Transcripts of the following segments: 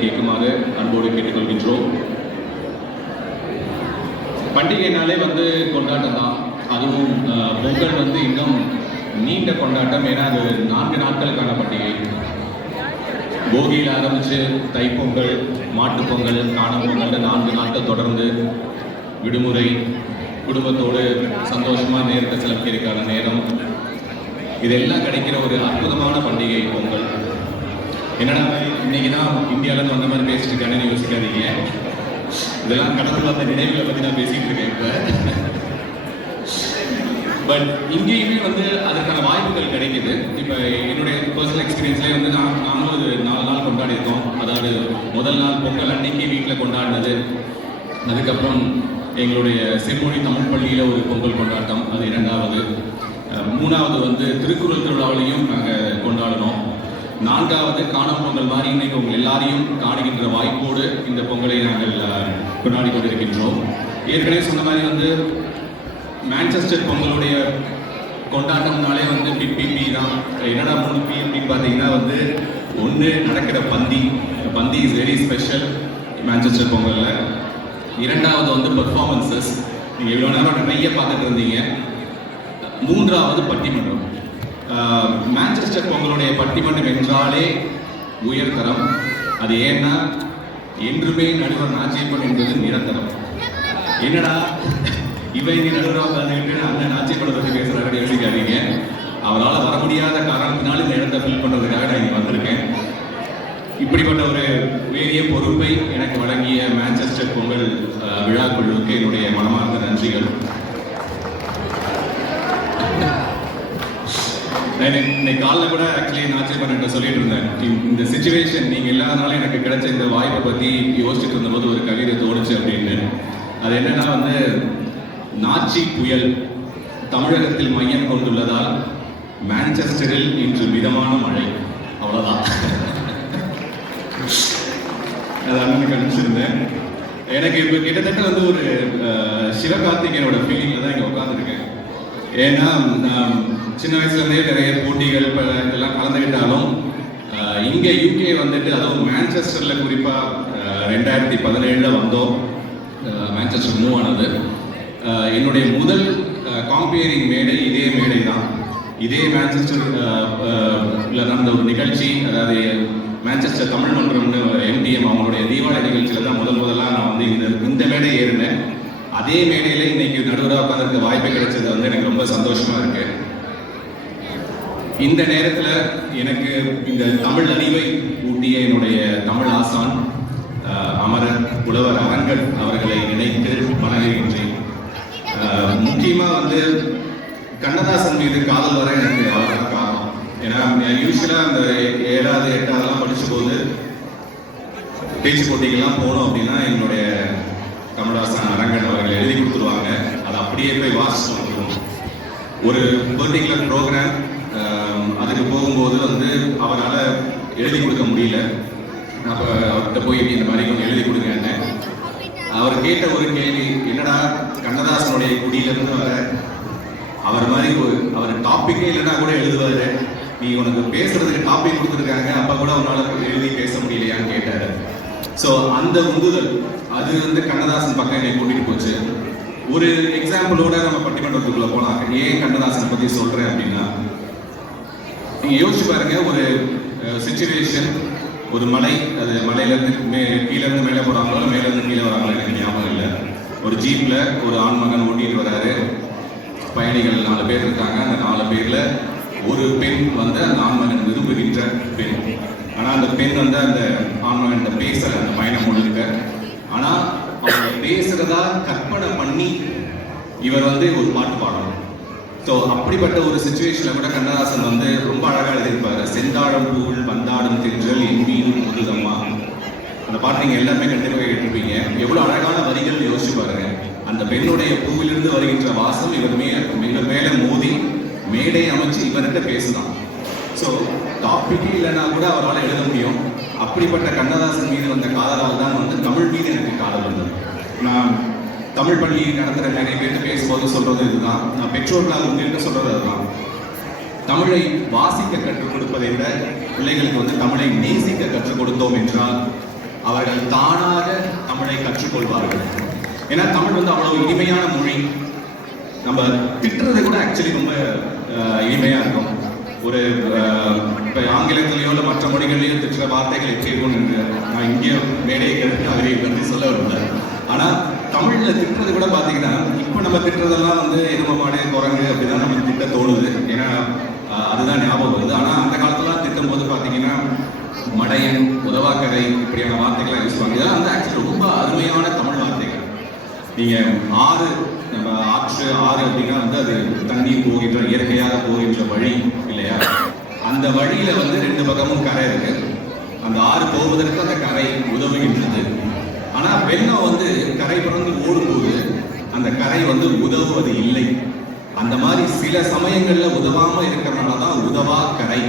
கேட்குமாறு அன்போடு கேட்டுக்கொள்கின்றோம். பண்டிகைனாலே கொண்டாட்டம் தான். அதுவும் பொங்கல் இன்னும் நீண்ட கொண்டாட்டம். ஏன்னா அது 4 நாட்களுக்கான பண்டிகை. போகியில் ஆரம்பித்து தைப்பொங்கல், மாட்டுப்பொங்கல், காணும் பொங்கல் 4 நாட்கள் தொடர்ந்து விடுமுறை, குடும்பத்தோடு சந்தோஷமாக நேரத்தை செலவிக்கிறதுக்கான நேரம், இதெல்லாம் கிடைக்கிற ஒரு அற்புதமான பண்டிகை பொங்கல். என்னடா இன்னைக்கு தான் இந்தியாவிலேருந்து வந்த மாதிரி பேசிட்டு இருக்கானு யோசிக்காதீங்க. இதெல்லாம் கடந்து வந்த நினைவுகளை பற்றி நான் பேசிகிட்டு இருக்கேன் இப்போ. பட் இங்கேயுமே அதுக்கான வாய்ப்புகள் கிடைக்குது. இப்போ என்னுடைய பர்சனல் எக்ஸ்பீரியன்ஸ்லேயே நானும் ஒரு 4 நாள் கொண்டாடியிருக்கோம். அதாவது முதல் நாள் பொங்கல் அன்னைக்கு வீட்டில் கொண்டாடினது. அதுக்கப்புறம் எங்களுடைய செம்மொழி தமிழ் பள்ளியில் ஒரு பொங்கல் கொண்டாட்டம், அது 2வது. 3வது திருக்குறள் திருவிழாவிலையும் நாங்கள் கொண்டாடினோம். 4வது காணும் பொங்கல் மாதிரி இன்னைக்கு உங்கள் எல்லாரையும் காணுகின்ற வாய்ப்போடு இந்த பொங்கலை நாங்கள் கொண்டாடி கொண்டிருக்கின்றோம். ஏற்கனவே சொன்ன மாதிரி மான்செஸ்டர் பொங்கலுடைய கொண்டாட்டம்னாலே பிபிபி தான். என்னடா 3 பி அப்படின்னு பார்த்தீங்கன்னா ஒன்று நடக்கிற பந்தி இஸ் வெரி ஸ்பெஷல் மான்செஸ்டர் பொங்கலில். 2வது பெர்ஃபார்மன்சஸ், நீங்கள் இவ்வளோ நேரம் நிறைய பார்த்துட்டு இருந்தீங்க. 3வது பட்டிமன்றம். மான்செஸ்டர் பொங்கலுடைய பட்டிமன்றம் என்றாலே உயர்தரம். அது ஏன்னா என்றுமே நடுவர் நாச்சியப்பன் என்பது நிரந்தரம். என்னடா இவங்க நடுவராக உட்காந்துக்கிட்டு அண்ணன் நாச்சியப்பனை பற்றி பேசுகிறாரு யோசிக்காதீங்க. அவரால் வர முடியாத காரணத்தினால இந்த இடத்தை ஃபில் பண்ணுறதுக்காக நான் இங்கே வந்திருக்கேன். இப்படிப்பட்ட ஒரு உயரிய பொறுப்பை எனக்கு வழங்கிய மான்செஸ்டர் பொங்கல் விழா குழுவுக்கு என்னுடைய மனமார்ந்த நன்றிகள். இன்னைக்கு காலைல கூட ஆக்சுவலி நாச்சியப்பன்கிட்ட சொல்லிட்டு இருந்தேன், இந்த சிச்சுவேஷன் நீங்கள் இல்லாதனால எனக்கு கிடைச்ச இந்த வாய்ப்பை பற்றி யோசிச்சுட்டு இருந்தபோது ஒரு கவிதை தோணுச்சு அப்படின்னு. அது என்னன்னா நாச்சி புயல் தமிழகத்தில் மையம் கொண்டுள்ளதால் மான்செஸ்டரில் இன்று மிதமான மழை. அவ்வளோதான். அது அண்ணனுக்கு அனுப்பிச்சிருந்தேன். எனக்கு இப்போ கிட்டத்தட்ட ஒரு சிவகார்த்திகேயனோட ஃபீலிங்கில் தான் இங்கே உட்காந்துருக்கேன். ஏன்னா சின்ன வயசுலேருந்தே நிறைய போட்டிகள் எல்லாம் கலந்துக்கிட்டாலும் இங்கே யூகே அதுவும் மான்செஸ்டரில் குறிப்பாக 2017 வந்தோம். மான்செஸ்டர் மூவ் ஆனது. என்னுடைய முதல் காம்பியரிங் மேடை இதே மேடை தான். இதே மான்செஸ்டரில் நடந்த ஒரு நிகழ்ச்சி, அதாவது மான்செஸ்டர் தமிழ் மன்றம்னு MDM அவங்களுடைய தீபாவளி நிகழ்ச்சியில் தான் முதலாக நான் இந்த மேடை ஏறினேன். அதே மேடையில் இன்னைக்கு நடுவராக உட்காந்துருக்க வாய்ப்பு கிடைச்சது எனக்கு ரொம்ப சந்தோஷமா இருக்கு. இந்த நேரத்தில் எனக்கு இந்த தமிழ் அறிவை ஊட்டிய என்னுடைய தமிழ் ஆசான் அமரர் புலவர் அரங்கன் அவர்களை நினைத்து வணங்குகின்றேன். முக்கியமாக கண்ணதாசன் மீது காதல் வர எனக்கு அவர்தான் காரணம். ஏன்னா யூஸ்வலாக அந்த 7வது 8வதுலாம் படித்த போது பேச்சு போட்டிகள்லாம் போனோம் அப்படின்னா என்னுடைய கமலஹாசன் அரங்கன் அவர்கள் எழுதி கொடுத்துருவாங்க. அதை அப்படியே போய் வாசிச்சு வந்துடும். ஒரு பர்டிகுலர் ப்ரோக்ராம் அதுக்கு போகும்போது அவரால் எழுதி கொடுக்க முடியல. அப்போ அவர்கிட்ட போய் இந்த மாதிரி கொஞ்சம் எழுதி கொடுங்கன்னு அவர் கேட்ட ஒரு கேள்வி, என்னடா கண்ணதாசனுடைய குடியிலிருந்து வர அவர் மாதிரி அவர் டாப்பிக்கே இல்லைன்னா கூட எழுதுவார், நீ உனக்கு பேசுறதுக்கு டாபிக் கொடுத்துருக்காங்க, அப்போ கூட அவனால் எழுதி பேச முடியலையான்னு கேட்டார். ஸோ அந்த உந்துதல் அது கண்ணதாசன் பக்கம் என்னை கூட்டிகிட்டு போச்சு. ஒரு எக்ஸாம்பிளோட நம்ம பட்டிமன்றத்துக்குள்ளே போகலாம். ஏன் கண்ணதாசனை பற்றி சொல்கிறேன் அப்படின்னா, நீங்கள் யோசிச்சு பாருங்க, ஒரு சிச்சுவேஷன், ஒரு மலை, அது மலையிலேருந்து கீழேருந்து மேலே போகிறாங்களோ மேலேருந்து கீழே வராங்களோ எனக்கு ஞாபகம் இல்லை. ஒரு ஜீப்பில் ஒரு ஆண்மகன் ஓட்டிகிட்டு வராரு. பயணிகள் 4 பேர் இருக்காங்க. அந்த 4 பேரில் ஒரு பெண் அந்த ஆண்மகன் விரும்புகின்ற பெண். ஆனால் அந்த பெண் அந்த ஆண்மகன் பேசலை அந்த பயணம் முழுக்க. ஆனால் அவங்க பேசுகிறதா கற்பனை பண்ணி இவர் ஒரு பாட்டு பாடணும். ஸோ அப்படிப்பட்ட ஒரு சுச்சுவேஷனில் கூட கண்ணதாசன் ரொம்ப அழகாக எழுதியிருப்பார். செந்தாழம் பூவில் வந்தாடும் தென்றல் என் மீதும் முருகம்மா. அந்த பாட்டு நீங்கள் எல்லாருமே கண்டிப்பாக கேட்டிருப்பீங்க. எவ்வளோ அழகான வரிகள் யோசிச்சு பாருங்க. அந்த பெண்ணுடைய பூவிலிருந்து வருகின்ற வாசம் இவர் மேலே மோதி மேடை அமைச்சு இவர்கிட்ட பேசுதான். ஸோ டாபிக்கே இல்லைன்னா கூட அவரால் எழுத முடியும். அப்படிப்பட்ட கண்ணதாசன் மீது வந்த காதலால் தான் தமிழ் மீது எனக்கு காதல் வந்தது. நான் தமிழ் பள்ளி நடத்துகிற நிறைய பேர் பேசும்போது சொல்கிறது இதுதான். நான் பெற்றோர்களால் உங்கள்கிட்ட சொல்கிறது அதுதான். தமிழை வாசிக்க கற்றுக் கொடுப்பதை விட பிள்ளைகளுக்கு தமிழை நேசிக்க கற்றுக் கொடுத்தோம் என்றால் அவர்கள் தானாக தமிழை கற்றுக்கொள்வார்கள். ஏன்னா தமிழ் வந்து அவ்வளவு இனிமையான மொழி. நம்ம திட்டுறது கூட ஆக்சுவலி ரொம்ப இனிமையா இருக்கும். ஒரு இப்போ ஆங்கிலத்திலேயோ இல்லை மற்ற மொழிகள்லையோ திட்டுற வார்த்தைகள் எப்படி இருக்கும்னு என்று நான் இங்கே மேடையை கருத்து அவரை பற்றி சொல்ல விரும்புகிறேன். ஆனால் தமிழில் திட்டுறது கூட பார்த்தீங்கன்னா இப்போ நம்ம திட்டுறதெல்லாம் வந்து எருமை மாடு குரங்கு அப்படிதான் நமக்கு திட்ட தோணுது. ஏன்னா அதுதான் ஞாபகம் வருது. ஆனால் அந்த காலத்துலாம் திட்டும் போது பார்த்தீங்கன்னா மடையன், உதவாக்கரை இப்படியான வார்த்தைகள்லாம் யூஸ் பண்ணுவாங்க. இதெல்லாம் வந்து ஆக்சுவலி ரொம்ப அருமையான தமிழ் வார்த்தைகள். நீங்கள் ஆறு, நம்ம ஆற்று, ஆறு அப்படின்னா வந்து அது தண்ணீர் போகின்ற இயற்கையாக போகின்ற வழி இல்லையா? அந்த வழியில வந்து ரெண்டு பக்கமும் கரை இருக்கு. அந்த ஆறு போவதற்கு அந்த கரை உதவுகின்றது. ஆனா வெள்ளம் வந்து கரை புரண்டு ஓடும்போது அந்த கரை வந்து உதவுவது இல்லை. அந்த மாதிரி சில சமயங்கள்ல உதவாம இருக்கிறனால தான் உதவா கரை.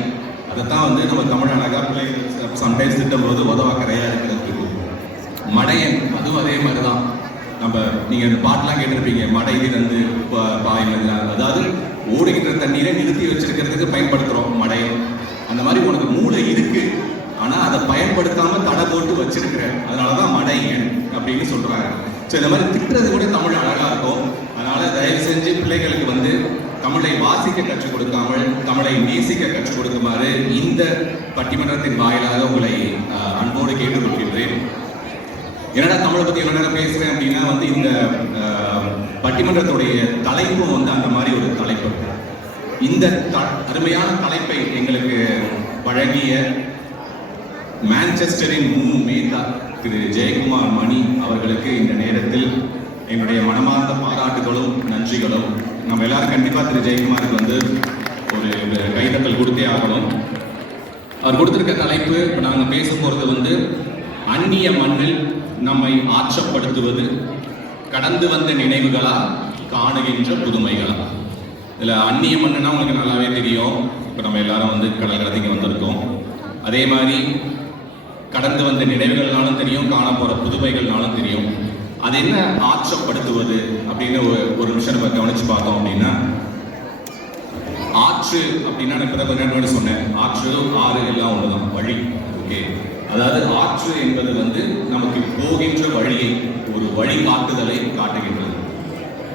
அதைத்தான் வந்து நம்ம தமிழ் அழகா பிள்ளைகள் சம்டைம்ஸ் திட்டும் போது உதவா கரையா இருக்கிறதுக்கு. மடையன் அதுவும் அதே மாதிரிதான். நம்ம நீங்க அந்த பாட்டெல்லாம் கேட்டிருப்பீங்க, மடை திறந்து பாயில, அதாவது ஓடுகின்ற தண்ணீரை நிறுத்தி வச்சிருக்கிறதுக்கு பயன்படுத்துறோம் மடை. அந்த மாதிரி உனக்கு மூளை இருக்கு, ஆனா அதை பயன்படுத்தாம தடை போட்டு வச்சிருக்கிற, அதனாலதான் மடை அப்படின்னு சொல்றாங்க. ஸோ இந்த மாதிரி திட்டுறது கூட தமிழ் அழகா இருக்கும். அதனால தயவு செஞ்சு பிள்ளைகளுக்கு வந்து தமிழை வாசிக்க கற்றுக் கொடுக்காமல் தமிழை நேசிக்க கற்றுக் கொடுக்குமாறு இந்த பட்டிமன்றத்தின் வாயிலாக உங்களை அன்போடு கேட்டுக்கொள்கின்றேன். என்னடா தமிழை பத்தி எவ்வளவு நேரம் பேசுறேன் அப்படின்னா வந்து இந்த பட்டிமன்றத்துடைய தலைப்பும் வந்து அந்த மாதிரி ஒரு தலைப்பு. இந்த அருமையான தலைப்பை எங்களுக்கு வழங்கிய மான்செஸ்டரின் மேதா திரு ஜெயக்குமார் மணி அவர்களுக்கு இந்த நேரத்தில் என்னுடைய மனமார்ந்த பாராட்டுகளும் நன்றிகளும். நம்ம எல்லாரும் கண்டிப்பா திரு ஜெயக்குமாருக்கு வந்து ஒரு கைதட்டல் கொடுத்தே ஆகணும். அவர் கொடுத்திருக்க தலைப்பு இப்போ நாங்கள் பேச போறது வந்து அந்நிய மண்ணில் நம்மை ஆற்றப்படுத்துவது, கடந்து வந்த நினைவுகளா, காணுகின்ற புதுமைகளா. இதில் அந்நிய மண்ணுனா உங்களுக்கு நல்லாவே தெரியும். இப்போ நம்ம எல்லாரும் வந்து கடல் கடத்திக்கு வந்திருக்கோம். அதே மாதிரி கடந்து வந்த நினைவுகள்னாலும் தெரியும், காண போகிற புதுமைகள்னாலும் தெரியும். அது என்ன ஆற்றப்படுத்துவது அப்படின்னு ஒரு நிமிஷம் நம்ம கவனிச்சு பார்த்தோம் அப்படின்னா, ஆற்று அப்படின்னா நான் இப்போ கொஞ்சம் முன்னாடி சொன்னேன், ஆற்று ஆறு எல்லாம் ஒன்றுதான், வழி. ஓகே, அதாவது ஆற்று என்பது வந்து நமக்கு போகின்ற வழியை, ஒரு வழி காட்டுதலை காட்டுகின்றது.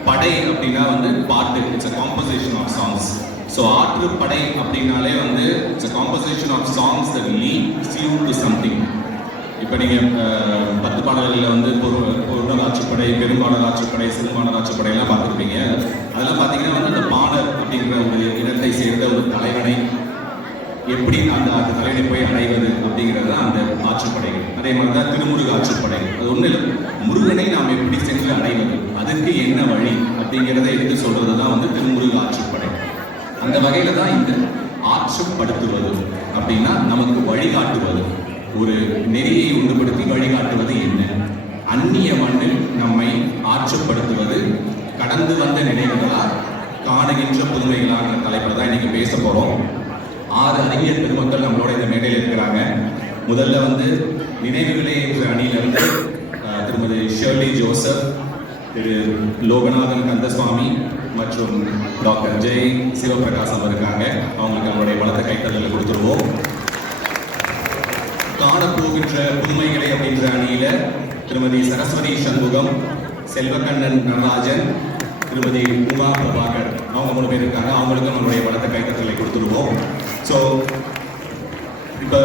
படை அப்படின்னா வந்து பாட்டு, it's a composition of songs. So ஆற்று படை அப்படின்னாலே வந்து it's a composition of songs that leads you to something. இப்போ நீங்கள் 10 பாடல்களில் வந்து பொருள் ஆற்றுப்படை, பெரும்பாடல் ஆற்றுப்படை, சிறுபாடல் ஆற்றுப்படை எல்லாம் பார்த்துருப்பீங்க. அதெல்லாம் பார்த்தீங்கன்னா வந்து அந்த பாடல் அப்படிங்கிற ஒரு இனத்தை சேர்ந்த ஒரு தலைவனை எப்படி அந்த தலைவனை போய் அடைவது அப்படிங்கிறது தான் அந்த ஆற்றுப்படைகள். அதே மாதிரி தான் திருமுருக ஆற்றுப்படை. அது ஒன்றும் இல்லை, முருகனை நாம் எப்படி சென்று அடைவது, அதுக்கு என்ன வழி அப்படிங்கிறத எடுத்து சொல்றது தான் வந்து திருமுருக ஆற்றுப்படை. அந்த வகையில தான் இந்த ஆற்றுப்படுத்துவது அப்படின்னா நமக்கு வழிகாட்டுவது, ஒரு நெறியை உண்டுபடுத்தி வழிகாட்டுவது என்ன. அந்நிய மண்ணில் நம்மை ஆற்றுப்படுத்துவது, கடந்து வந்த நினைவுகளா, காணுகின்ற புதுமைகளான தலைப்பில் தான் இன்னைக்கு பேச போறோம். 6 அறிஞர் பெருமக்கள் நம்மளோட இந்த மேடையில் இருக்கிறாங்க. முதல்ல வந்து நினைவுகளே என்ற அணியிலிருந்து திருமதி ஷெர்லி ஜோசப், திரு லோகநாதன் கந்தசுவாமி மற்றும் டாக்டர் ஜெய் சிவபிரகாசம் இருக்காங்க. அவங்களுக்கு நம்மளுடைய பலத்த கைத்தட்டலை கொடுத்துருவோம். காணப்போகின்ற புதுமைகளை அப்படின்ற அணியில திருமதி சரஸ்வதி சண்முகம், செல்வக்கண்ணன் நடராஜன், திருமதி உமா பிரபாகர், அவங்க 3 பேர் இருக்காங்க. அவங்களுக்கும் நம்மளுடைய பலத்த கைத்தட்டலை கொடுத்துருவோம். ஸோ இப்போ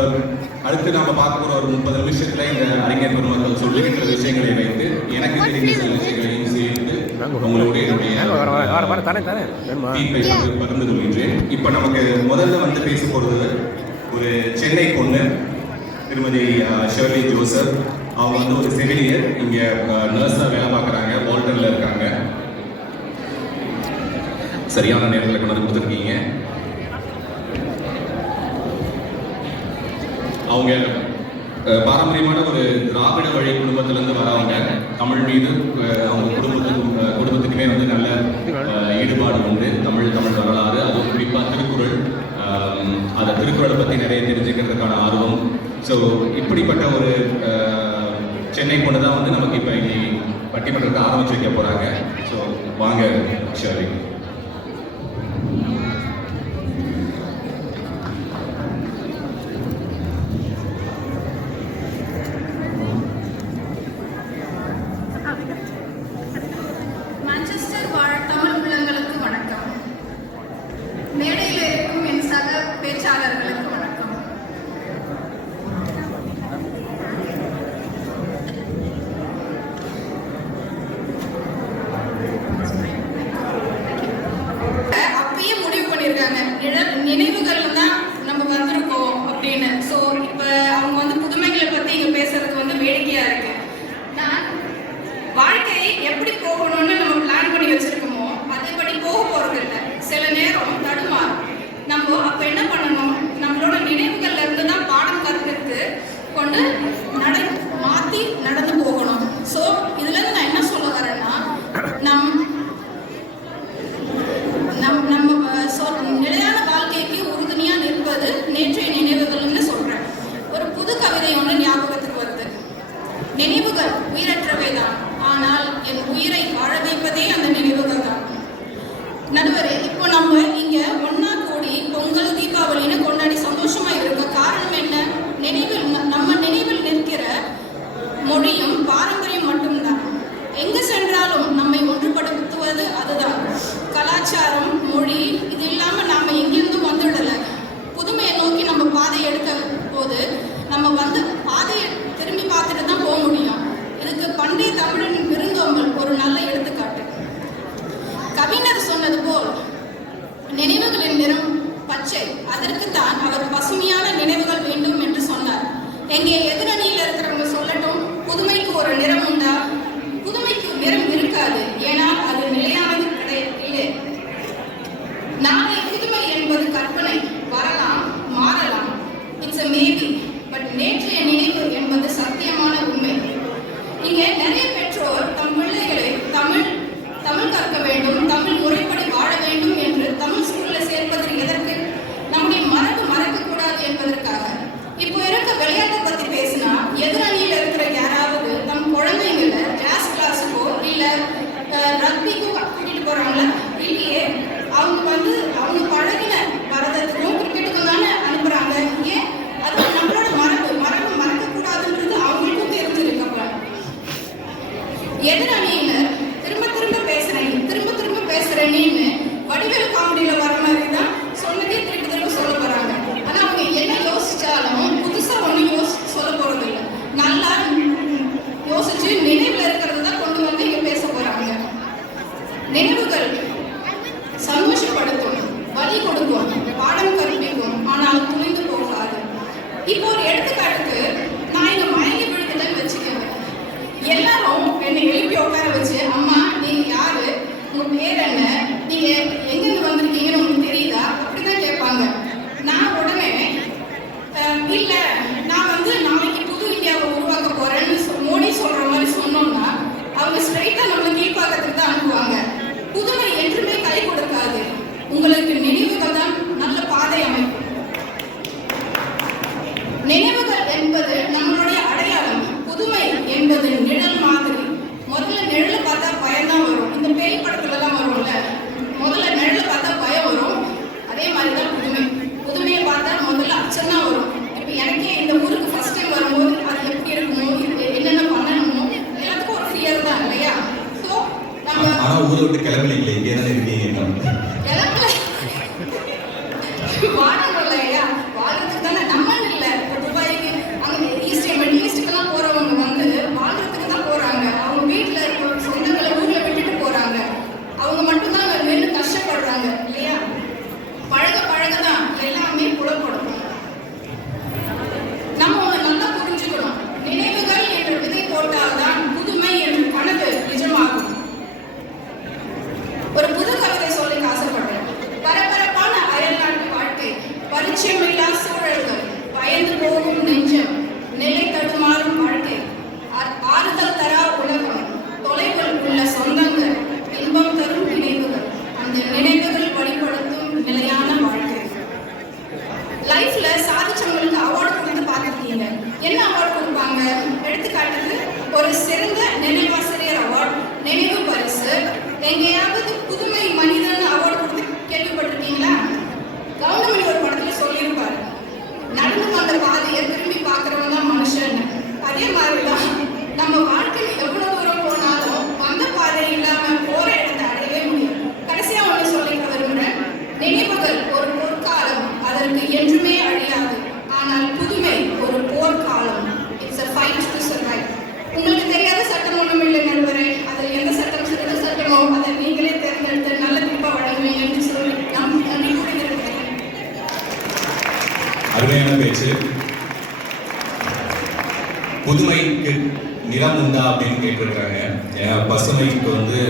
அடுத்து நாம பார்க்க போற ஒரு 30 நிமிஷத்துல இந்த அறிஞர் பெருமக்கள் சொல்லுகின்ற விஷயங்களை வைத்து எனக்கு தெரிந்த சில விஷயங்களையும் சேர்த்து உங்களுடைய பகிர்ந்து கொள்கின்றேன். இப்போ நமக்கு முதல்ல வந்து பேச போறது ஒரு சென்னை பொண்ணு, திருமதி ஷெர்லி ஜோசப். அவங்க வந்து ஒரு செவிலியர், இங்க நர்ஸா வேலை பார்க்குறாங்க, வால்டன்ல இருக்காங்க. சரியான நேரத்தில் கொண்டு வந்து கொடுத்துருக்கீங்க. அவங்க பாரம்பரியமான ஒரு திராவிட வழி குடும்பத்திலேருந்து வரவங்க. தமிழ் மீது அவங்க குடும்பத்துக்குமே வந்து நல்ல ஈடுபாடு உண்டு. தமிழ் வரலாறு, அதுவும் குறிப்பாக திருக்குறள், அந்த திருக்குறளை பற்றி நிறைய தெரிஞ்சுக்கிறதுக்கான ஆர்வம். ஸோ இப்படிப்பட்ட ஒரு சென்னை பொண்ணு தான் வந்து நமக்கு இப்போ இன்னைக்கு பட்டிமன்றத்தை ஆரம்பிச்சு வைக்க போகிறாங்க. ஸோ வாங்க ஷெர்லி. அதற்குத்தான் அவர் பசுமையான நினைவுகள் வேண்டும் என்று சொன்னார். எங்கே எதிரணியில் இருக்கிறவங்க சொல்லட்டும், புதுமைக்கு ஒரு நிறம் உண்டா? புதுமைக்கு நிறம் இருக்காது, ஏன்னா அது நிலையானது இல்லை. நாளை புதுமை என்பது கற்பனை, வரலாம், மாறலாம், இட்ஸ் a maybe. பட் நேற்றைய நினைவு என்பது சத்தியமான உண்மை. இங்கே நிறைய பெற்றோர் தம் பிள்ளைகளை தமிழ் கற்க வேண்டும், தமிழ் முறைப்படி வாழ வேண்டும் என்று தமிழ் ஸ்கூல்ல சேர்ப்பதற்கு எதற்கு? நம்முடைய மரபு மறக்கக்கூடாது என்பதற்காக. இப்போ இருக்க விளையாட்டை பத்தி பேசினா எதிரணியில் இருக்கிற யாராவது தம் குழந்தைங்களை ஜாஸ் கிளாஸுக்கோ இல்ல ரக்பிக்கோ கூட்டிட்டு போறாங்களா? இல்லையே. அவங்க பழகின பரதத்துக்கும் கிரிக்கெட்டுக்கும் தானே அனுப்புறாங்க. ஏன்? அது நம்மளோட மரபு மறக்கக்கூடாதுன்றது அவங்களுக்கும் தெரிஞ்சிருக்கு. எதிரணியினர் திரும்ப திரும்ப பேசுறேன்னு வடிவேல் காமெடியில வர மாதிரி தான் சொன்னதே திரும்ப சொல்ல போறாங்க. ஆனா அவங்க என்ன யோசிச்சாலும் புதுசா ஒண்ணு சொல்ல போறது இல்லை. நல்லா யோசிச்சு நினைவுல இருக்கிறது தான் கொண்டு வந்து இங்க பேச போறாங்க. நினைவுகள் சந்தோஷப்படுத்தும், வழி கொடுக்கும், பாடம் கற்பிக்கும், ஆனால் துணிந்து போகாது. இப்போ ஒரு எடுத்துக்காட்டுக்கு நான் இங்க மயங்கி விழுந்துட்டேன்னு வச்சுக்கோங்க. எல்லாரும் என்னை எழுப்பி உட்கார வச்சு, அம்மா நீங்க யாரு, உங்க பேர் என்ன, நீங்க எங்கிருந்து வந்திருக்கீங்கன்னு உங்களுக்கு தெரியுதா, அப்படிதான் கேட்பாங்க. நான் உடனே இல்ல நான் நாளைக்கு புது இந்தியாவை உருவாக்க போறேன்னு மோடி சொல்ற மாதிரி சொன்னோம்னா அவங்க ஸ்ட்ரைட்டா நம்மளை கீழ்பாக்கத்துக்கு தான் அனுப்புவாங்க. புதுமை என்றுமே கை கொடுக்காது, உங்களுக்கு நினைவுகள் தான் நல்ல பாதை அமைக்கும். நினைவுகள் என்பது நம்மளுடைய அடையாளம், புதுமை என்பது நிழல் மாதிரி. முதல்ல நிழலை பார்த்தா பயம்தான் வரும். இந்த பேய் படத்துல எல்லாம் வரும்ல, முதல்ல நிழலை பார்த்தா பயம் வரும். அதே மாதிரிதான் புதுமையை பார்த்தா முதல்ல அச்சம் தான் வரும். இப்ப எனக்கே இந்த ஊருக்கு ஃபர்ஸ்ட் டைம் வரும்போது அது எப்படி இருக்குமோ, என்னென்ன பண்ணணுமோ எல்லாத்துக்கும் ஒரு ஃபியர் தான் இல்லையா? ஸோ நம்ம ஊரை விட்டு கிளம்பலீங்களே, இங்கே தானே இருக்கீங்க. வாடகை இல்லையா, வாழ்றதுக்கு தானே. நம்மன்னு இல்லை, துபாய்க்கு அங்கே ஈஸ்ட்டுக்கெல்லாம் போறவங்க வாழ்றதுக்கு தான் போறாங்க. அவங்க வீட்டுல இருக்க சொந்தங்களை ஊர்ல விட்டுட்டு போறாங்க. அவங்க மட்டும்தான் அங்க நின்று கஷ்டப்படுறாங்க இல்லையா? பழகதான் எல்லாமே புலப்படும். நம்ம ஒண்ணு நல்லா புரிஞ்சுக்கணும். நினைவுகள் என்ற விதை போட்டால்தான் புதுமை என்ற கனவு நிஜமாகும். ஒரு புது கவிதை சொல்லி ஆசைப்படுறேன். பரபரப்பான அயல்நாட்டு வாழ்க்கை, பரிச்சயமில்லா சூழல்கள், பயந்து போகும் நெஞ்சம், நிலை தடுமாறும் வாழ்க்கை, ஆறுதல் தரா உலகம், தொலைவில் உள்ள சொந்தங்கள், இன்பம் தரும் நினைவுகள், அந்த நினைவுகள் வழிபடுத்தும் நிலையான வாழ்க்கை. லைஃப்ல சாதிச்சவங்களுக்கு அவார்டு கொடுத்து பார்த்துருக்கீங்க. என்ன அவார்டு கொடுப்பாங்க? எடுத்துக்காட்டுக்கு ஒரு சிறந்த நினைவாசிரியர் அவார்டு, நினைவு பரிசு. எங்கேயாவது புதுமை மனிதன் அவார்டு கொடுத்து கேள்விப்பட்டிருக்கீங்களா? கவுண்டமணி ஒரு படத்துல சொல்லியிருப்பாரு, நடந்து வந்த பாதையை திரும்பி பார்க்கறவங்க தான் மனுஷன். அதே மாதிரிதான் நம்ம வாழ்க்கையில எவ்வளவு தூரம் போனாலும் வந்த பாதை இல்லாம போற இடத்தை அடையவே முடியும். கடைசியா ஒண்ணு சொல்லிக்க விரும்புறேன். நினைவுகள் ஒரு பொற்காலம், அதற்கு என்றுமே அழியாது. ஆனால் புதுமை ஒரு போர்க்காலம். It's a fight to survive. உங்களுக்கு தெரியாத சட்டம் ஒண்ணும் இல்லை நண்பரே. அதில் எந்த சட்டம் சிறந்த சட்டமோ அதை நீங்களே தேர்ந்தெடுத்து நல்ல தீர்ப்பா வழங்குவீங்க என்று சொல்லி நான் நன்றி கூறுகிறேன். அருமையான பேச்சு. புதுமைக்கு நிறம் உண்டா அப்படின்னு கேட்டிருக்காங்க. ஏன்னா பசுமைக்கு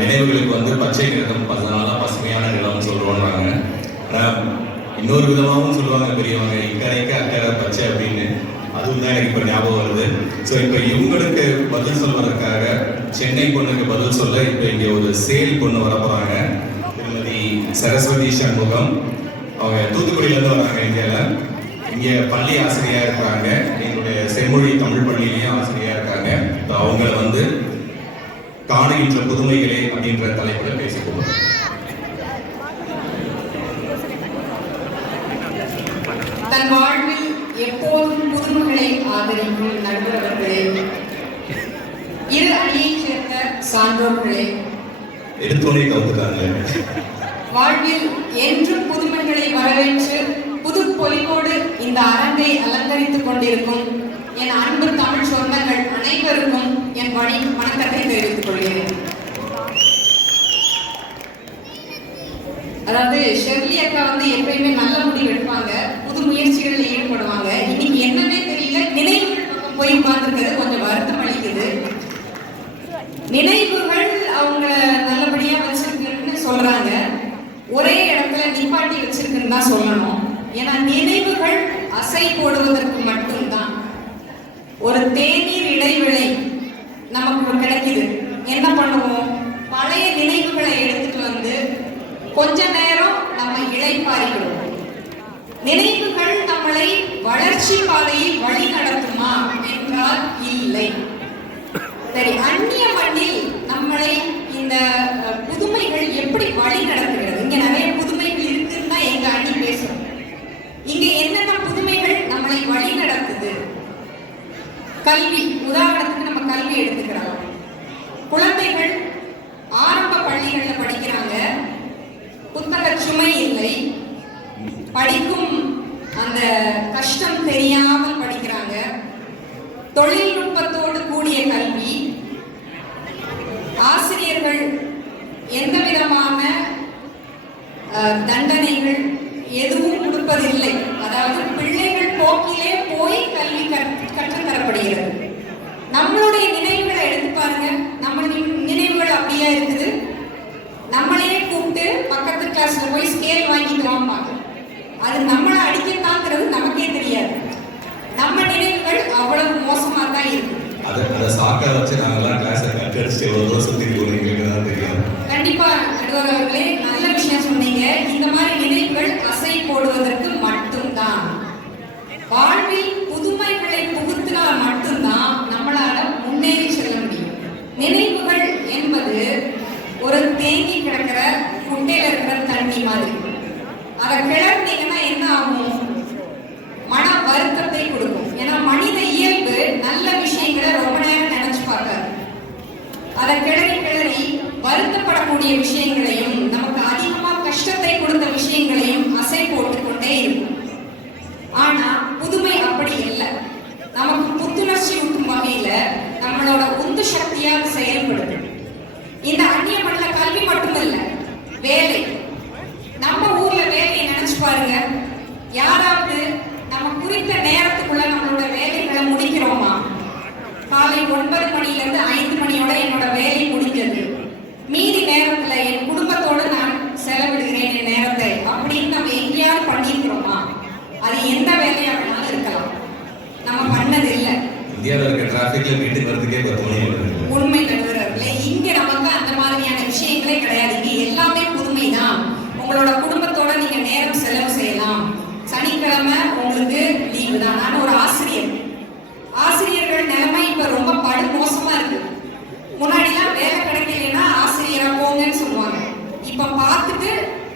நினைவுகளுக்கு பச்சை நிறம், அதனால பசுமையான நிறம்னு சொல்றோம்னாங்க. ஆனால் இன்னொரு விதமாகவும் சொல்லுவாங்க பெரியவங்க, இக்கரைக்கு அக்கறை பச்சை அப்படின்னு. அதுவும் தான் எனக்கு இப்போ ஞாபகம் வருது. ஸோ இப்போ இவங்களுக்கு பதில் சொல்வதற்காக சென்னை பொண்ணுக்கு பதில் சொல்ல இப்போ இங்கே ஒரு சேல் பொண்ணு வர போகிறாங்க. திருமதி சரஸ்வதி சண்முகம். அவங்க தூத்துக்குடியிலேருந்து வராங்க. இங்கே பள்ளி ஆசிரியராக இருக்கிறாங்க. எங்களுடைய செம்மொழி தமிழ் பள்ளியிலையும் ஆசிரியராக இருக்காங்க. அவங்கள காணுகின்ற புதுமைகளே அப்படின்ற தலைப்பில் பேசிக்கொள்வோம். தன் வாழ்வில் எப்போதும் புதுமைகளை ஆதரிக்கும் நண்பர்களே, இரு அணியைச் சேர்ந்த சான்றோர்களே, எடுத்தோடே கவுத்துட்டாங்க. வாழ்வில் என்றும் புதுமைகளை வரவேற்று புது பொலிவோடு இந்த அரங்கை அலங்கரித்துக் கொண்டிருக்கும் என் அன்பு தமிழ் சொந்தங்கள் அனைவருக்கும் என் வணக்கத்தை தெரிவித்துக் கொள்கிறேன். அதாவது ஷெர்லி ஸ்ருதி அக்கா வந்து எப்பயுமே நல்ல முடிவு எடுப்பாங்க, புது முயற்சிகளில் ஈடுபடுவாங்க. இன்னைக்கு என்னன்னே தெரியல, நினைவுகள் பக்கம் போய் உட்கார்ந்துருக்கிறது கொஞ்சம் வருத்தம் அளிக்குது. நினைவுகள் அவங்க நல்லபடியா வச்சிருக்குன்னு சொல்றாங்க, ஒரே இடத்துல நிப்பாட்டி வச்சிருக்குன்னு தான் சொல்லணும். ஏன்னா நினைவுகள் அசை போடுவதற்கு மட்டும்தான். ஒரு தேநீர் இடைவேளை நமக்கு கிடைக்குது, என்ன பண்ணுவோம்? பழைய நினைவுகளை எடுத்துட்டு வந்து கொஞ்ச நேரம் நம்ம இளைப்பாறிக்கிறோம். நினைவுகள் நம்மளை வளர்ச்சி பாதையில் வழி நடத்துமா என்றால் இல்லை. சரி, அந்நிய மண்ணில் நம்மளை இந்த புதுமைகள் எப்படி வழி நடத்துகிறது? இங்க நிறைய புதுமைகள் இருக்குன்னு தான் எங்க அணி பேசுறோம். இங்க என்னென்ன புதுமைகள் நம்மளை வழி நடத்துது? கல்வி, உதாரணத்துக்கு நம்ம கல்வி எடுத்துக்கிறோம். குழந்தைகள் ஆரம்ப பள்ளிகள்ல படிக்கிறாங்க, புத்தக சுமை இல்லை, படிக்கும் அந்த கஷ்டம் தெரியாமல் படிக்கிறாங்க. தொழில்நுட்பத்தோடு கூடிய கல்வி, ஆசிரியர்கள் எந்த விதமான தண்டனைகள் எதுவும் கொடுப்பதில்லை. அதாவது பிள்ளைகள் போக்கிலே போய் கல்வி கற்றுத்தரப்படுகிறது. நம்மளுடைய நினைவுகளை எடுத்து பாருங்க, நம்ம நினைவுகள் அப்படியே இருக்குது. நம்மளே கூப்பிட்டு பக்கத்து கிளாஸ்ல போய் ஸ்கேல் வாங்கிட்டு வாங்க, அது நம்மளை அடிக்கத்தாங்கிறது நமக்கே தெரியாது. நம்ம நினைவுகள் அவ்வளவு மோசமா தான் இருக்கு. அதை சாக்கா வச்சு நாங்கெல்லாம் கிளாஸை கட் அடிச்சு எவ்வளோ தூரம் சுற்றி போகிறீங்களுக்கு தான் தெரியும். கண்டிப்பா நடுவர் அவர்களே, நல்ல விஷயம் சொன்னீங்க. இந்த மாதிரி நினைவுகள் அசை போடுவதற்கு மட்டும்தான். வாழ்வில் புதுமைகளை புகுத்தினால் மட்டும்தான் நம்மளால முன்னேறி செல்ல முடியும். நினைவுகள் என்பது ஒரு தேங்கி கிடக்கிற குட்டையில இருக்கிற தண்ணி மாதிரி. அதை கிளர்ந்தீங்கன்னா என்ன ஆகும்? மன வருத்தத்தை கொடுக்கும். ஏன்னா மனித இயல்பு நல்ல விஷயங்களை ரொம்ப நேரம் நினைச்சு பார்க்காது. அதை கிளறி கிளறி வருத்தப்படக்கூடிய விஷயங்களையும் நமக்கு அதிகமா கஷ்டத்தை கொடுத்த விஷயங்களையும் அசை போட்டுக்கொண்டே இருக்கும். ஆனா புதுமை அப்படி இல்லை. நமக்கு புத்துணர்ச்சி ஊட்டும் வகையில நம்மளோட உந்து சக்தியாக செயல்படுது. இந்த அந்நிய மண்ணில கல்வி மட்டுமல்ல, வேலை. நம்ம ஊர்ல வேலையை நினைச்சு பாருங்க. யாராவது நம்ம குறித்த நேரத்துக்குள்ள நம்மளோட வேலைகளை முடிக்கிறோமா? காலை 9 மணியிலிருந்து 5 மணியோட என்னோட வேலை முடிஞ்சது, மீதி நேரத்துல என் குடும்பத்தோடு நான் செலவிடுகிறேன் என் நேரத்தை அப்படின்னு நம்ம எங்கேயாவது பண்ணியிருக்கிறோமா? அது எந்த வேலையா வேணாலும் இருக்கலாம், நம்ம பண்ணது இல்லை. இந்தியாவில் இருக்க டிராஃபிக்ல வீட்டுக்கு வரதுக்கே 10 மணி ஆகுது. உண்மை நடுவர்களே, இங்க நமக்கு அந்த மாதிரியான விஷயங்களே கிடையாது. இங்க எல்லாமே புதுமைதான். உங்களோட குடும்பத்தோட நீங்க நேரம் செலவு செய்யலாம். சனிக்கிழமை உங்களுக்கு லீவு தான். நான் ஒரு ஆசிரியர். ஆசிரியர்கள் நிலைமை இப்ப ரொம்ப படு மோசமா இருக்கு. முன்னாடிலாம் வேலை கிடைக்கலன்னா ஆசிரியரா போங்கன்னு சொல்லுவாங்க. இப்ப பார்த்துட்டு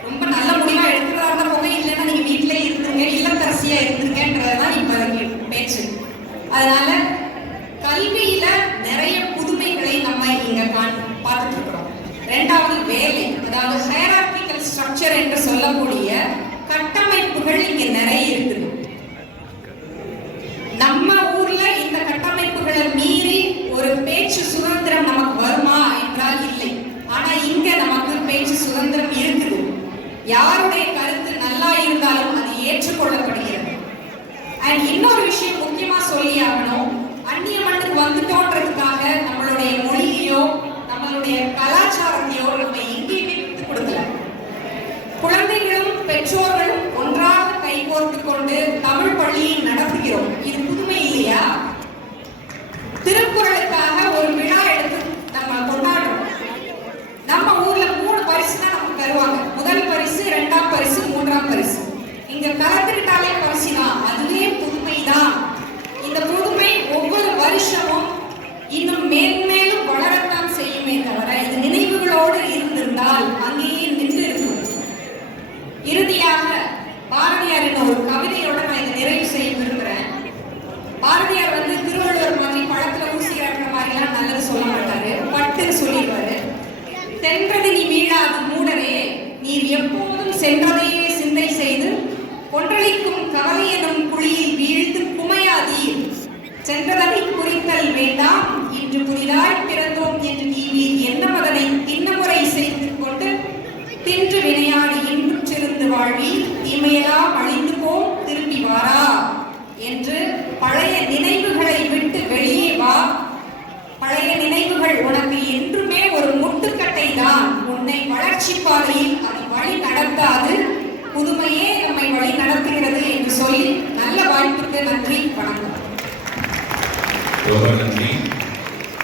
ரொம்ப நல்ல முடிவா எடுக்கிறதா இருந்தா போங்க, இல்லைன்னா நீங்க வீட்டிலே இருந்துருங்க, இல்லத்தரசியா இருந்துருங்கன்றதுதான் இப்ப பேச்சு. அதனால கல்வியில நிறைய புதுமைகளை நம்ம இங்க பார்த்துட்டு இருக்கிறோம். ரெண்டாவது வேலை, அதாவது ஹைரார்கிக்கல் ஸ்ட்ரக்சர் என்று சொல்லக்கூடிய கட்டமைப்புகள் இங்க நிறைய இருக்குது. நம்ம ஊர்ல இந்த கட்டமைப்புகளை மீறி ஒரு பேச்சு சுதந்திரம் நமக்கு வருமா என்றால் இல்லை. ஆனா இங்க நமக்கு பேச்சு சுதந்திரம் இருக்குது. யாருடைய கருத்து நல்லா இருந்தாலும் அது ஏற்றுக்கொள்ளப்படுகிறது. அண்ட் இன்னொரு விஷயம் முக்கியமா சொல்லி ஆகணும். அந்நிய மண்ணுக்கு வந்துட்டோன்றதுக்காக நம்மளுடைய மொழியோ நம்மளுடைய கலாச்சாரத்தையோ நம்ம எங்கேயுமே விட்டு கொடுக்கல. குழந்தைகளும் பெற்றோர்களும் ஒன்றாக கைகோர்த்து கொண்டு தமிழ் பள்ளியை நடத்துகிறோம். இது புதுமை இல்லையா? திருக்குறளுக்காக ஒரு விழா எடுத்து நம்ம கொண்டாடுறோம். நம்ம ஊர்ல 3 பரிசு தான் நமக்கு தருவாங்க. முதல் பரிசு, 2ஆம் பரிசு, 3ஆம் பரிசு. இங்க கலந்துக்கிட்டாலே பரிசுனா அதுவே புதுமைதான். இந்த புதுமை ஒவ்வொரு வருஷமும் இன்னும் மேன்மேலும் வளரத்தான் செய்யுமே தவிர இது நினைவுகளோடு இருந்திருந்தால் அங்கேயே நின்று இருக்கும். இறுதியாக பாரதியாரின் ஒரு கவிதையோட நான் இதை நிறைவு செய்ய விரும்புகிறேன். பாரதியார் வந்து திருவள்ளுவர் மாதிரி பழத்துல ஊசி காட்டுற மாதிரிலாம் நல்லது சொல்ல மாட்டாரு, பட்டுன்னு சொல்லிடுவாரு. தென்றது நீ மீளாது மூடரே, நீர் எப்போதும் சென்றதையே சிந்தை செய்து கொன்றளிக்கும் கவலை எனும் குழியில் வீழ்த்து குமையாதீர். சென்றதை குறித்தல் வேண்டாம், இன்று புதிதாய் பிறந்தோம் என்று நீவீர் என்ன மதனை தின்னமுறை செய்து கொண்டு தின்று வினையாடி இன்புற்றிருந்து வாழ்வில் தீமையெல்லாம் அழிந்து போம் திரும்பி வாரா என்று பழைய நினைவுகளை விட்டு வெளியே வா. பழைய நினைவுகள் உனக்கு என்றுமே ஒரு முட்டுக்கட்டை தான். உன்னை வளர்ச்சி பாதையில் அது வழி நடத்தாது, புதுமையே நம்மை வழி நடத்துகிறது என்று சொல்லி நல்ல வாய்ப்புக்கு நன்றி. வணக்கம். ரொம்ப நன்றி.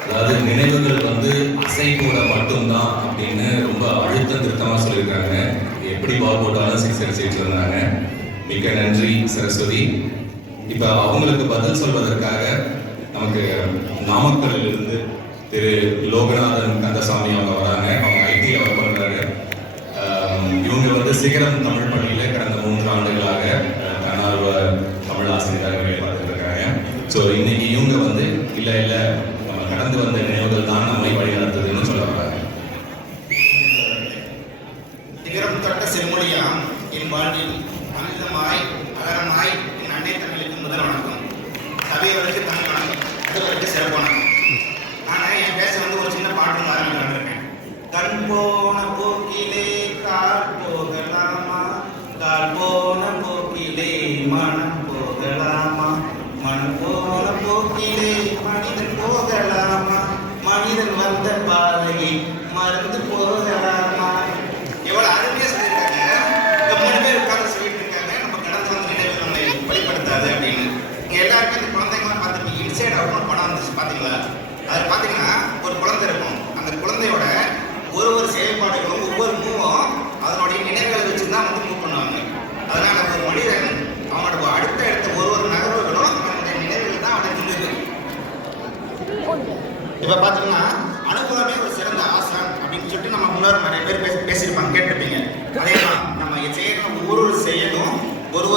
அதாவது நினைவுகள் வந்து அசை போட மட்டும்தான் அப்படின்னு ரொம்ப அழுத்தம் திருத்தமாக சொல்லியிருக்காங்க. எப்படி பால் போட்டாலும் சிக்ஸ் அடிச்சுட்டு இருந்தாங்க. மிக்க நன்றி சரஸ்வதி. இப்போ அவங்களுக்கு பதில் சொல்வதற்காக நமக்கு நாமக்கல்லிலிருந்து திரு லோகநாதன் கந்தசாமி அவங்க வராங்க. அவங்க ஐடி ஒர்க் பண்ணுறாங்க. இவங்க வந்து சிகரம் தமிழ் பள்ளியில் கடந்த 3 ஆண்டுகளாக தன்னார்வ தமிழ் ஆசிரியராக வேலை பார்த்துட்டு இருக்காங்க. ஸோ இன்னைக்கு இவங்க வந்து இல்லை நம்ம கடந்து வந்த நினைவுகள் தான் நம்மை வழி நடத்துதுன்னு சொல்ல வராங்க. திகரம் தொட்ட செம்மொழியாம் என் வாழ்வில் அமிர்தமாய் அகரமாய் என் அன்னை தமிழுக்கு முதல் வணக்கம். சபையவருக்கு தமிழ் வணக்கம், அதுவருக்கு சிறப்பு வணக்கம். நான் என் பேச வந்து ஒரு சின்ன பாட்டு ஆரம்பிக்கலாம் இருக்கேன். கண் போன போக்கிலே கால் போகலாமா, கால் போன போக்கிலே மனம் போகலாமா, மனம் போன போக்கிலே மனிதன் போகலாமா, மனிதன் வந்த பாதையை மறந்து போகலாமா. எவ்வளவு அருமையா சொல்லியிருக்காங்க. இந்த 3 பேர் உட்கார்ந்து சொல்லிட்டு இருக்காங்க, நம்ம கடந்து வந்து நினைவு நம்மை வெளிப்படுத்தாது அப்படின்னு. இங்க எல்லாருக்கும் இந்த குழந்தைங்களாம் பார்த்துட்டு இன்சைட் அவுட்னு படம் வந்துச்சு பாத்தீங்களா? அதில் பார்த்தீங்கன்னா ஒரு குழந்தை இருக்கும். அந்த குழந்தையோட ஒரு செயல்பாடுகளும் ஒவ்வொரு மூவும் அதனுடைய நினைவுகளை வச்சு தான் வந்து மூவ் பண்ணுவாங்க. அதனால ஒரு மனிதன் அவனோட அடுத்த ஒரு நகர்வுகளும் அவனுடைய நினைவுகள் தான் அவனை நின்றுது. இப்போ பார்த்தீங்கன்னா அனுபவமே ஒரு சிறந்த ஆசான் அப்படின்னு சொல்லிட்டு நம்ம முன்னோர் நிறைய பேர் பேசியிருப்பாங்க, கேட்டிருப்பீங்க. அதே தான் நம்ம செய்யற ஒவ்வொரு செயலும் ஒரு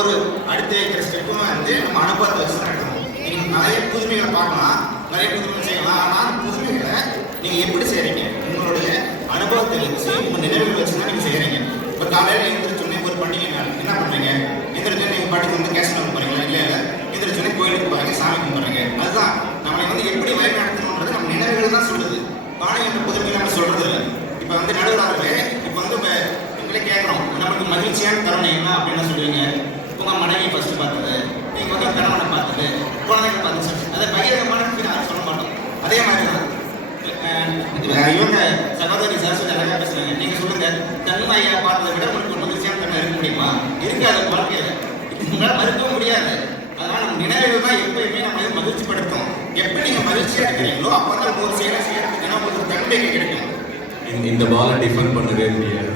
அடுத்து வைக்கிற ஸ்டெப்பும் வந்து நம்ம அனுபவத்தை வச்சு தான் எடுக்கணும். நீங்கள் நிறைய புதுமைகளை பார்க்கலாம், நிறைய புதுமை செய்யலாம். ஆனால் புதுமைகளை நீங்கள் எப்படி செய்கிறீங்க? உங்களுடைய அனுபவத்தை வச்சு உங்கள் நினைவுகளை வச்சு தான் நீங்கள் செய்கிறீங்க. இப்போ காலையில் எழுந்திரிச்சோடனே ஒரு பண்டிகை நாள் என்ன பண்ணுறீங்க? எந்திரிச்சோடனே நீங்கள் பாட்டுக்கு வந்து கேஷ் வாங்க போகிறீங்களா? இல்லை எந்திரிச்சோடனே கோயிலுக்கு போகிறீங்க, சாமி கும்பிட்றீங்க. அதுதான் நம்மளை வந்து எப்படி வழிநடத்தணுன்றது நம்ம நினைவுகள் தான் சொல்லுது. பானை என்ற புதுமை நம்ம சொல்கிறது இல்லை. இப்போ வந்து நடுவராகவே இப்போ வந்து எங்களே கேட்குறோம், நமக்கு மகிழ்ச்சியான தருணம் என்ன அப்படின்னு சொல்லுவீங்க. உங்கள் மனைவி ஃபஸ்ட்டு பார்த்தது, நீங்கள் வந்து கணவனை பார்த்தது, குழந்தைங்க பார்த்து அதை பகிரங்கமான யாரும் சொல்ல மாட்டோம். அதே மாதிரி தான் இவங்க சகோதரி சரஸ்வதி அழகாக பேசுகிறாங்க. நீங்கள் சொல்லுங்கள், தன்மையை பார்த்ததை விட உங்களுக்கு ஒரு மகிழ்ச்சியான தன்மை இருக்க முடியுமா? இருக்காது வாழ்க்கையில். உங்களால் மறுக்கவும் முடியாது. அதனால் நம்ம நினைவுகள் தான் எப்பயுமே நம்ம மகிழ்ச்சிப்படுத்தும். எப்படி நீங்கள் மகிழ்ச்சியாக இருக்கிறீங்களோ அப்போ தான் ஒரு செயலை செய்யறதுக்கு உங்களுக்கு ஒரு தன்மைக்கு கிடைக்கும். இந்த பாலை டிஃபன் பண்ணவே முடியாது.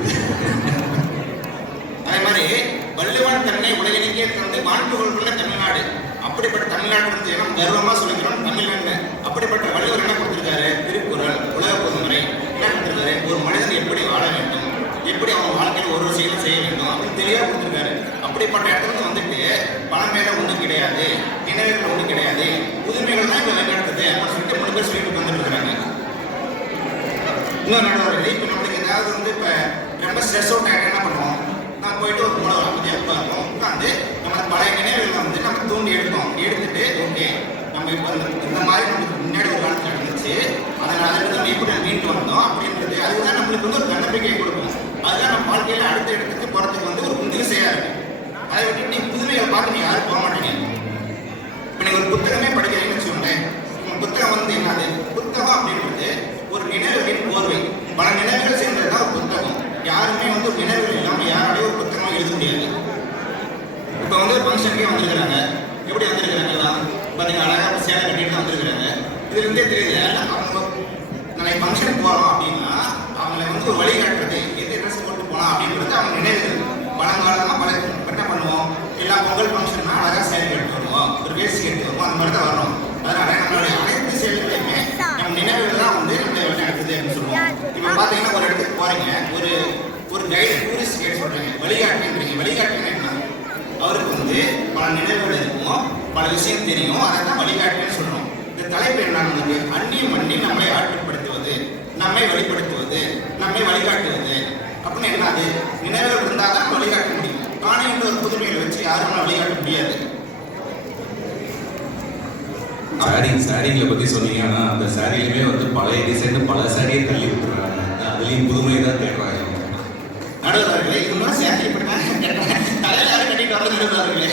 அதே மாதிரி வள்ளுவன் தன்னை உலகிலேயே தந்து வாழ்ப்புகளுக்குள்ள தமிழ்நாடு. அப்படிப்பட்ட தமிழ்நாடு வந்து நம்ம கர்வமாக சொல்லிக்கிறோம் தமிழ்நாடு. அப்படிப்பட்ட வள்ளுவர் என்ன கொடுத்துருக்காரு? திருக்குறள், உலக பொதுமுறை என்ன கொடுத்துருக்காரு? ஒரு மனிதன் எப்படி வாழ வேண்டும், எப்படி அவன் வாழ்க்கையில் ஒரு செயலும் செய்ய வேண்டும் அப்படின்னு தெளிவாக கொடுத்துருக்காரு. அப்படிப்பட்ட இடத்துல வந்துட்டு பழமையில ஒன்றும் கிடையாது, நினைவுகள் ஒன்றும் கிடையாது, புதுமைகள் தான் இப்போ நடக்குது அப்படின்னு சொல்லிட்டு 3 பேர் சொல்லிட்டு வந்துருக்குறாங்க. இன்னொரு நடுவர்கள் இப்போ நம்மளுக்கு ஏதாவது வந்து இப்போ ரொம்ப ஸ்ட்ரெஸ் அவுட் ஆகிட்டு என்ன பண்ணுவோம்? நான் போயிட்டு ஒரு மூலம் அமைதியாக உட்காந்து நம்ம பழைய நினைவுகளை வந்து நம்ம தூண்டி எடுத்துட்டு ஓகே நம்ம இப்போ இந்த மாதிரி நமக்கு முன்னாடி ஒரு காலத்தில் நடந்துச்சு, அதனால நம்ம எப்படி மீண்டு வந்தோம் அப்படின்றது அதுதான் நம்மளுக்கு வந்து ஒரு தன்னம்பிக்கையை கொடுக்கும். அதுதான் நம்ம வாழ்க்கையில் அடுத்த இடத்துக்கு போகிறதுக்கு வந்து ஒரு முந்திரி செய்யா இருக்கும். அதை விட்டு நீங்கள் புதுமைகளை பார்த்து நீங்கள் யாரும் போக மாட்டீங்க. இப்போ நீங்கள் ஒரு புத்தகமே படிக்கிறீங்கன்னு வச்சுக்கோங்களேன். புத்தகம் வந்து என்னது? புத்தகம் அப்படின்றது ஒரு நினைவுகளின் போர்வை. பல நினைவுகள் சேர்ந்தது தான் ஒரு புத்தகம். யாருமே வந்து ஒரு நினைவுகள் இல்லாமல் யாராலையும் ஒரு புத்தகமாக எழுத முடியாது. இப்போ வந்து ஒரு ஃபங்க்ஷனுக்கே வந்திருக்கிறாங்க. எப்படி வந்திருக்கிறாங்களா? பார்த்தீங்கன்னா அழகாக சேலை கட்டிட்டு தான் வந்திருக்கிறாங்க. இதுலேருந்தே தெரியுது அவங்க நாளைக்கு ஃபங்க்ஷனுக்கு போகிறோம் அப்படின்னா அவங்களை வந்து ஒரு வழிகாட்டுறது, எந்த ட்ரெஸ் போட்டு போகலாம் அப்படின்றது அவங்க நினைவுகள். பழங்காலமாக என்ன பண்ணுவோம்? எல்லா பொங்கல் ஃபங்க்ஷன்னா அழகாக சேலை கட்டி வருவோம், ஒரு வேஷ்டி கட்டி வருவோம், அந்த மாதிரி தான் வரணும். அதனால நம்மளுடைய அனைத்து செயல்களையுமே நம்ம நினைவுகள் தான் வந்து நம்ம நடக்குது அப்படின்னு சொல்லுவோம். இப்போ பார்த்தீங்கன்னா ஒரு இடத்துக்கு போறீங்க, ஒரு கைடு டூரிஸ்ட் கைடு சொல்றீங்க, வழிகாட்டுறீங்க. வழிகாட்டுங்க என்ன? அவருக்கு வந்து பல நினைவுகள் இருக்கும், பல விஷயம் தெரியும், அதை தான் வழிகாட்டுன்னு சொல்றோம். இந்த தலைப்பு என்ன? நமக்கு அந்நிய மண்ணில் நம்மை ஆற்றுப்படுத்துவது, நம்மை வெளிப்படுத்துவது, நம்மை வழிகாட்டுவது அப்படின்னு என்ன? அது நினைவுகள் இருந்தால் தான் வழிகாட்ட முடியும். தானே என்ற ஒரு புதுமைகளை வச்சு யாரும் வழிகாட்ட முடியாது. சாரிங்களை பற்றி சொன்னீங்க. ஆனால் அந்த சாரியிலுமே வந்து பழைய டிசைன் பல சாரியை தள்ளி விட்டுறாங்க. அதுலேயும் புதுமை தான் தேடுறாங்க. நடுவர்களே, இது மாதிரி சேரி இப்படி வந்து நடுவார்களே,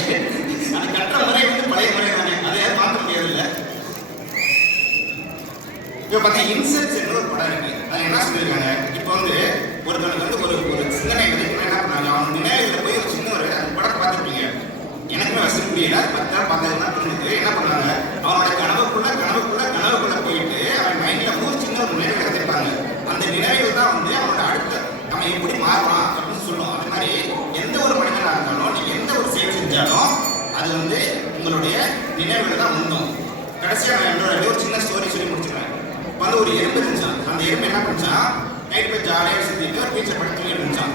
அது கட்டுற முறை வந்து பழைய முறை தானே, அதை யாரும் மாற்ற முடியாதுல்ல. இப்போ பார்த்தீங்கன்னா இன்சென்ஸ் ஒரு படம் இருக்கு. அது என்ன சொல்லியிருக்காங்க, இப்போ வந்து ஒருத்தனுக்கு வந்து ஒரு சிந்தனை விதைக்கணும், என்ன பண்ணாங்க, அவன் நினைவுல போய் ஒரு சின்ன ஒரு படத்தை பார்த்துருப்பீங்க. எனக்குமே வசதி முடியல, 10 நாள் பார்த்ததுன்னா புரிஞ்சுது. என்ன பண்ணாங்க, அவனோட கனவுக்குள்ள போயிட்டு அவன் மைண்ட்ல ஒரு சின்ன ஒரு நினைவு கதைப்பாங்க. அந்த நினைவுகள் தான் வந்து அவனோட அடுத்த அவன் எப்படி மாறுவான் அப்படின்னு சொல்லுவோம். அது மாதிரி எந்த ஒரு மனிதனாக இருந்தாலும் நீங்க எந்த ஒரு செயல் செஞ்சாலும் அது வந்து உங்களுடைய நினைவுகள் தான் உண்ணும். கடைசியாக நான் என்னோட ஒரு சின்ன ஸ்டோரி சொல்லி முடிச்சுக்கிறேன். இப்போ வந்து ஒரு எறும்பு இருந்துச்சான். அந்த எறும்பு என்ன பண்ணிச்சான், நைட் போய் ஜாலியாக சுற்றிட்டு ஒரு பீச்சை படுத்து தூங்கி இருந்துச்சான்.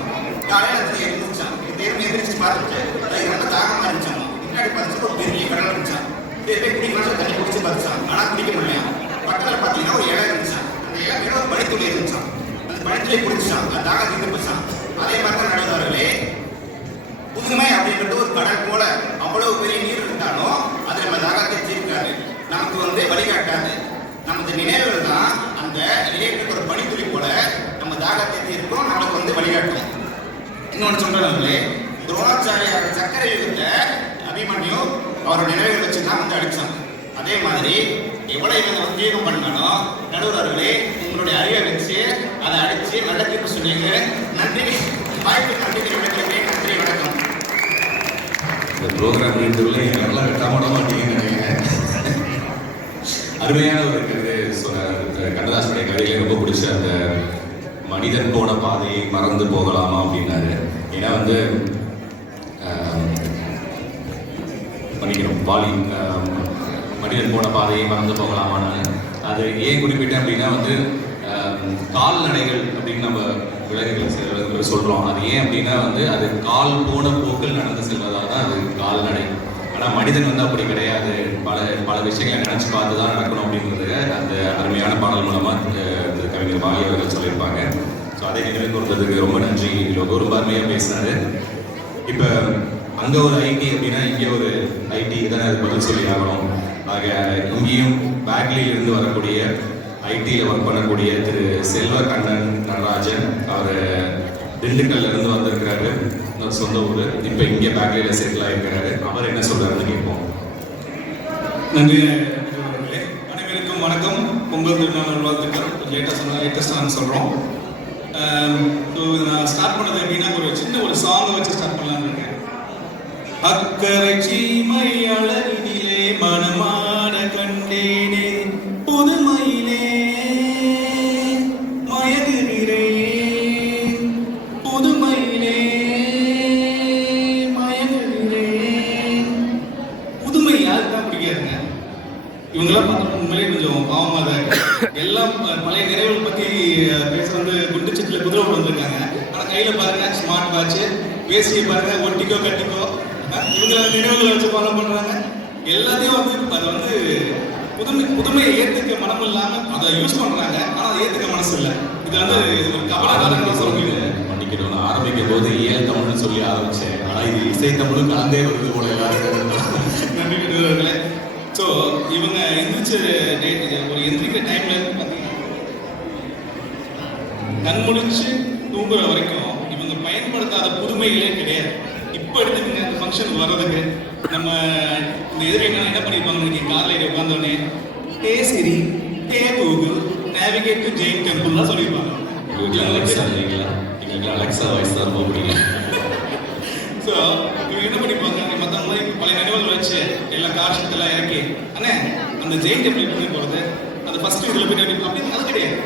காலையில் அது எழுந்துச்சான். இந்த எறும்பு எந்திரிச்சு பார்த்துட்டு அது ரொம்ப தாகமாக இருந்துச்சான். முன்னாடி பார்த்துட்டு ஒரு பெரிய கடல் இருந்துச்சான். போய் குடிக்கலாம் தண்ணி குடிச்சு பார்த்துச்சான். ஆனால் குடிக்க முடியல. பக்கத்தில் பார்த்தீங்கன்னா ஒரு இலை இருந்துச்சான். அந்த இலை ஒரு பனித்துளி இருந்துச்சான். அந்த பனித்துளி குடிச்சான். அந்த தாகம் தீர்ந்து போச்சான். அதே மாதிரி தான் நடுவார்களே, புதுமை அப்படின்றது ஒரு கடல் போல அவ்வளவு பெரிய நீர் இருந்தாலும் அது நம்ம தாகத்தை தீர்க்காது, நமக்கு வந்து வழிகாட்டாது. நமது நினைவுகள் தான் அந்த இலைக்கு ஒரு பனித்துளி போல நம்ம தாகத்தை தீர்க்கும், நமக்கு வந்து வழிகாட்டும். இன்னொன்று சொல்றாங்களே, துரோணாச்சாரியார் சக்கரை யுகத்தை அபிமன்யு அவரோட நினைவுகள் வச்சு தான் வந்து அடிச்சான். அதே மாதிரி எவ்வளவு இவங்க உத்வேகம் பண்ணாலும் நடுவர்களே உங்களுடைய அறிவை வச்சு அதை அடிச்சு நல்ல தீர்ப்பு சொன்னீங்க. நன்றி, வாய்ப்பு நன்றி தெரிவிக்கிறேன். நன்றி, வணக்கம். இந்த ப்ரோக்ராம் வீட்டுக்குள்ள எல்லாம் வெட்டாமட மாட்டீங்கன்னு நினைக்கிறேன். அருமையான ஒரு கவிதை சொன்னார். கண்ணதாசனுடைய கவிதையில ரொம்ப பிடிச்ச அந்த மனிதன் போன பாதையை மறந்து போகலாமா அப்படின்னாரு. ஏன்னா வந்து பண்ணிக்கிறோம் வாலி மனிதன் போன பாதையை மறந்து போகலாமான்னு. அது ஏன் குறிப்பிட்டேன் அப்படின்னா வந்து கால்நடைகள் அப்படின்னு நம்ம விலங்குகள் சொல்கிறோம். அது ஏன் அப்படின்னா வந்து அது கால் போன போக்கில் நடந்து செல்வதால் தான் அது கால்நடை. ஆனால் மனிதன் வந்து அப்படி கிடையாது, பல விஷயங்களை நினச்சி பார்த்து தான் நடக்கணும் அப்படிங்கிறது அந்த அருமையான பாடல் மூலமாக கவிஞர் வாலி அவர்கள் சொல்லியிருப்பாங்க. ஸோ அதை நினைவு கூர்ந்ததுக்கு ரொம்ப நன்றி. ரொம்ப அருமையாக பேசினாரு. இப்போ அங்கே ஒரு ஐடி அப்படின்னா இங்கே ஒரு ஐடி தானே அது பதில் சொல்லி ஆகணும். ஆக இங்கேயும் பேக்லியிலிருந்து வரக்கூடிய ஐடியில் ஒர்க் பண்ணக்கூடிய திரு செல்வ கண்ணன் நடராஜன், அவர் திண்டுக்கல்ல இருந்து வந்திருக்கிறாரு, சொந்த ஊர். இப்போ இங்கே பேக்லியில் செட்டில் ஆகிருக்கிறாரு. அவர் என்ன சொல்றாருன்னு கேட்போம். நன்றி அவர்களே. அனைவருக்கும் வணக்கம். பொங்கல் திருநாள் வாழ்த்துக்கள். லேட்டஸ்டாக நாங்கள் சொல்கிறோம். நான் ஸ்டார்ட் பண்ணது எப்படின்னா ஒரு சின்ன ஒரு சாங்கை வச்சு ஸ்டார்ட் பண்ணலான்னு இருக்கேன். அக்கறை சீமை அழகினிலே மனமான கண்டேனே, புதுமையிலே மயங்குகிறேன், புதுமையிலே மயங்குகிறேன். புதுமை யாருக்கு தான் பிடிக்காதுங்க? இவங்கெல்லாம் பார்த்தா உண்மையிலே கொஞ்சம் பாவமாக தான் இருக்கு. எல்லாம் பழைய நினைவுகள் பற்றி பேச வந்து குண்டுச்சட்டில் குதிரை வந்திருக்காங்க. ஆனால் கையில் பாருங்க ஸ்மார்ட் வாட்ச், பேசியை பாருங்க ஒட்டிக்கோ கட்டிக்கோ. இவங்க நினைவுகளை வச்சு ஃபாலோ பண்ணுறாங்க. எல்லாத்தையும் வந்து அதை வந்து புதுமையை ஏற்றுக்க மனம் இல்லாமல் அதை யூஸ் பண்ணுறாங்க. ஆனால் அதை ஏற்றுக்க மனசு இல்லை. இது வந்து ஒரு கவலைக்காரங்க சொல்ல முடியல. பண்ணிக்கணும். ஆரம்பிக்கும் போது ஏன் தமிழ்னு சொல்லி ஆரம்பித்தேன். ஆனால் இது இசை தமிழும் கலந்தே வருது போல எல்லாரும். நன்றி நடுவர்களே. ஸோ இவங்க எந்திரிச்ச ஒரு எந்திரிக்கிற டைம்ல பார்த்தீங்கன்னா கண்முழிச்சு தூங்குற வரைக்கும் இவங்க பயன்படுத்தாத புதுமைகளே கிடையாது. இப்போ எடுத்துக்கங்க, இந்த ஃபங்க்ஷனுக்கு வர்றதுக்கு நம்ம இந்த எதிரி என்ன பண்ணியிருப்பாங்க, இன்னைக்கு காலையில் உட்காந்தோடனே hey Siri, hey Google, navigate to Jain டெம்பிள்லாம் சொல்லியிருப்பாங்க. எங்களுக்கு அலெக்சா வாய்ஸ் தான் ரொம்ப பிடிக்கும். ஸோ இவங்க என்ன பண்ணிப்பாங்க, மற்றவங்க மாதிரி பழைய நினைவுகள் வச்சு எல்லா காட்சியெல்லாம் இறக்கி அண்ணே அந்த ஜெயின் டெம்பிள் பண்ணி போகிறது அது ஃபர்ஸ்ட் இதில் போய் அப்படின்னு அது கிடையாது.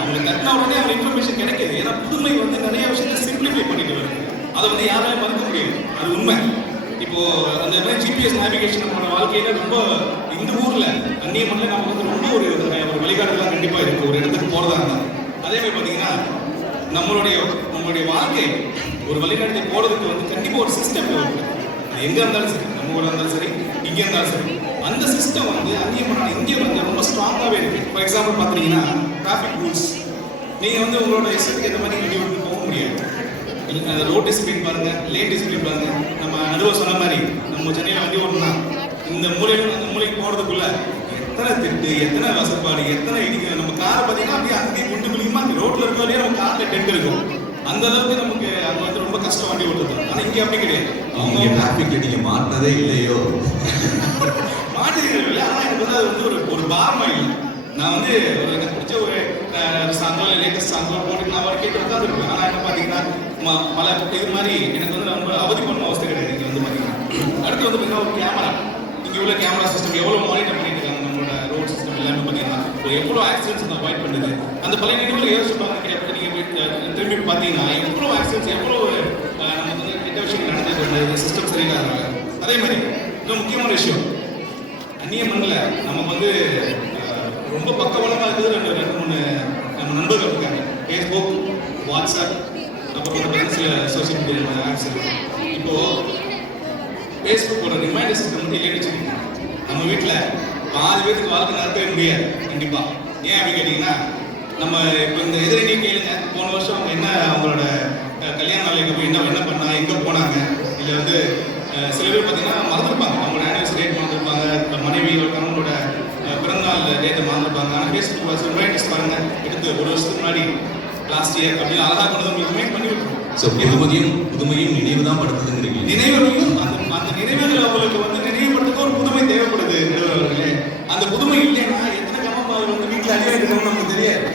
அவங்க தட்டின உடனே அவங்க இன்ஃபர்மேஷன் கிடைக்கிது. ஏன்னா புதுமை வந்து நிறைய விஷயத்தை சிம்பிளிஃபை பண்ணிட்டு வருது. அதை வந்து யாராலையும் மறுக்க முடியாது, அது உண்மை. இப்போ அந்த மாதிரி ஜிபிஎஸ் நேவிகேஷன் நம்மளோட வாழ்க்கையில ரொம்ப இந்த ஊரில் அந்நிய மண்ணில் நம்ம வந்து ரொம்ப ஒரு வழிகாட்டுலாம் கண்டிப்பாக இருக்குது ஒரு இடத்துக்கு போகிறதா இருந்தால். அதே மாதிரி பார்த்தீங்கன்னா நம்மளுடைய வாழ்க்கை ஒரு வழிகாட்டி போகிறதுக்கு வந்து கண்டிப்பாக ஒரு சிஸ்டம் இருக்குது. அது எங்கே இருந்தாலும் சரி, நம்ம ஊரில் இருந்தாலும் சரி, இங்கே இருந்தாலும் சரி, அந்த சிஸ்டம் வந்து அந்நிய மண்ணான இங்கே வந்து ரொம்ப ஸ்ட்ராங்காகவே இருக்குது. ஃபார் எக்ஸாம்பிள் பார்த்தீங்கன்னா டிராஃபிக் ரூல்ஸ். நீங்கள் வந்து உங்களோட இஷ்டத்துக்கு எந்த மாதிரி வண்டி ஓட்டு போக முடியாது. ரோட் டிசிப்ளின் பாருங்க, லேன் டிசிப்ளின் பாருங்க. நம்ம நடுவர் சொன்ன மாதிரி நம்ம சென்னையில் வண்டி ஓடணும்னா இந்த மூலையில அந்த மூலைக்கு போகிறதுக்குள்ள எத்தனை திட்டு, எத்தனை வசப்பாடு, எத்தனை இடிக்கணும். நம்ம காரை பார்த்தீங்கன்னா அப்படியே அங்கேயே குண்டு குழியுமா ரோட்டில் இருக்கோ இல்லையா, நம்ம காரில் டென்ட் இருக்கும். அந்த அளவுக்கு நமக்கு அங்கே வந்து ரொம்ப கஷ்டம் வண்டி ஓட்டுறது. ஆனால் இங்கே அப்படி கிடையாது. நீங்க டிராஃபிக் நீங்க மாட்டினதே இல்லையோ? மாட்டிருக்கல. ஆனால் எனக்கு வந்து அது வந்து ஒரு பாரமாக இல்லை. நான் வந்து எனக்கு பிடிச்ச ஒரு சாங்கோ லேட்டஸ்ட் சாங்கோ போட்டு நான் அவர் கேட்டு உட்காந்துருப்பேன். ஆனால் என்ன பார்த்தீங்கன்னா பல இது மாதிரி எனக்கு வந்து ரொம்ப அவதி பண்ண அவஸ்தை கிடையாது. இங்கே வந்து பார்த்தீங்கன்னா அடுத்து வந்து பார்த்தீங்கன்னா ஒரு கேமரா, இங்கே உள்ள கேமரா சிஸ்டம் எவ்வளோ மானிட்டர் பண்ணிட்டு இருக்காங்க. நம்மளோட ரோட் சிஸ்டம் எல்லாமே பார்த்தீங்கன்னா எவ்வளோ ஆக்சிடென்ட்ஸ் அவாய்ட் பண்ணுது. அந்த பழைய நினைவுகள் யோசிச்சு பாருங்க. நீங்கள் திரும்பி பார்த்தீங்கன்னா எவ்வளோ ஆக்சிடென்ட்ஸ், எவ்வளோ நமக்கு வந்து கெட்ட விஷயம் நடந்துட்டு சிஸ்டம் சரியில்லாத. அதே மாதிரி இன்னும் முக்கியமான விஷயம், அந்நிய மண்ணில் நமக்கு வந்து ரொம்ப பக்கபலமாக இருக்குது. ரெண்டு மூணு நம்ம நண்பர்கள் இருக்காங்க. ஃபேஸ்புக், வாட்ஸ்அப், அப்புறம் வந்து சில சோசியல் மீடியா ஆப்ஸ் இருக்கு. இப்போது ஃபேஸ்புக்கோட ரிமைண்டர் சிஸ்டம் வந்து இல்லைன்னு வச்சுக்கோங்க. நம்ம வீட்டில் 4 பேருக்கு வாழ்க்கை நடத்தவே முடியாது கண்டிப்பாக. ஏன் அப்படின்னு கேட்டிங்கன்னா, நம்ம இப்போ இந்த எதிரணி கேளுங்க, போன வருஷம் அவங்க என்ன அவங்களோட கல்யாண நாளைக்கு போய் என்ன பண்ணாங்க, எங்கே போனாங்க. இல்லை வந்து சில பேர் பார்த்தீங்கன்னா மறந்துருப்பாங்க, அவங்களோட ஆனிவர்சரி டேட் மறந்துருப்பாங்க, மனைவி கணவனோட பிறந்தநாள் டேட்டை மறந்துருப்பாங்க. ஆனால் ஃபேஸ்புக் ரிமைண்டர்ஸ் பாருங்க, எடுத்து 1 வருஷத்துக்கு முன்னாடி லாஸ்ட் இயர் அப்படின்னு அழகாக கொண்டு வந்து ரிமைண்ட் பண்ணி விட்டுருவோம். ஸோ புதுமையும் நினைவு தான் படுத்துதுங்கிறீங்க. நினைவுகளையும் அந்த நினைவுகள் அவங்களுக்கு வந்து நினைவுபடுறதுக்கு ஒரு புதுமை தேவைப்படுது நிறுவனர்களே. அந்த புதுமை இல்லைன்னா எத்தனை கம்மம் வந்து வீட்டில் அதிகம் இருக்கணும்னு நமக்கு தெரியாது.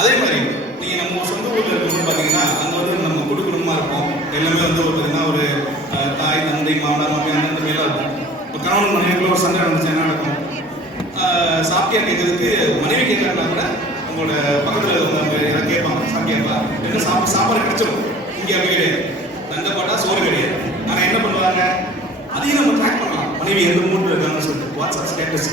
அதே மாதிரி நீங்கள் நம்ம சொந்த ஊரில் இருக்கும்போது பார்த்தீங்கன்னா அங்கே வந்து நம்ம குடும்பமாக இருப்போம். எல்லாமே வந்து பார்த்தீங்கன்னா ஒரு தாய், தந்தை, மாமனார், மாமியார், அண்ணன், தம்பி எல்லாம் இருக்கும். இப்போ கணவன் மனைவிக்குள்ள ஒரு சண்டை நடந்துச்சு, என்ன நடக்கும்? சாப்பிட்டியா கேட்கறதுக்கு மனைவி கேட்கறதுனா கூட உங்களோட பக்கத்தில் அவங்க எல்லாம் கேட்பாங்க, சாப்பிட்டியாப்பா என்ன சாப்பாடு கிடைச்சிடும். இங்கே அப்படி கிடையாது. நண்டை போட்டா சோறு கிடையாது. ஆனால் என்ன பண்ணுவாங்க, அதையும் நம்ம ட்ராக் பண்ணலாம். மனைவி எந்த மூட்டில் இருக்காங்கன்னு சொல்லிட்டு வாட்ஸ்அப் ஸ்டேட்டஸ்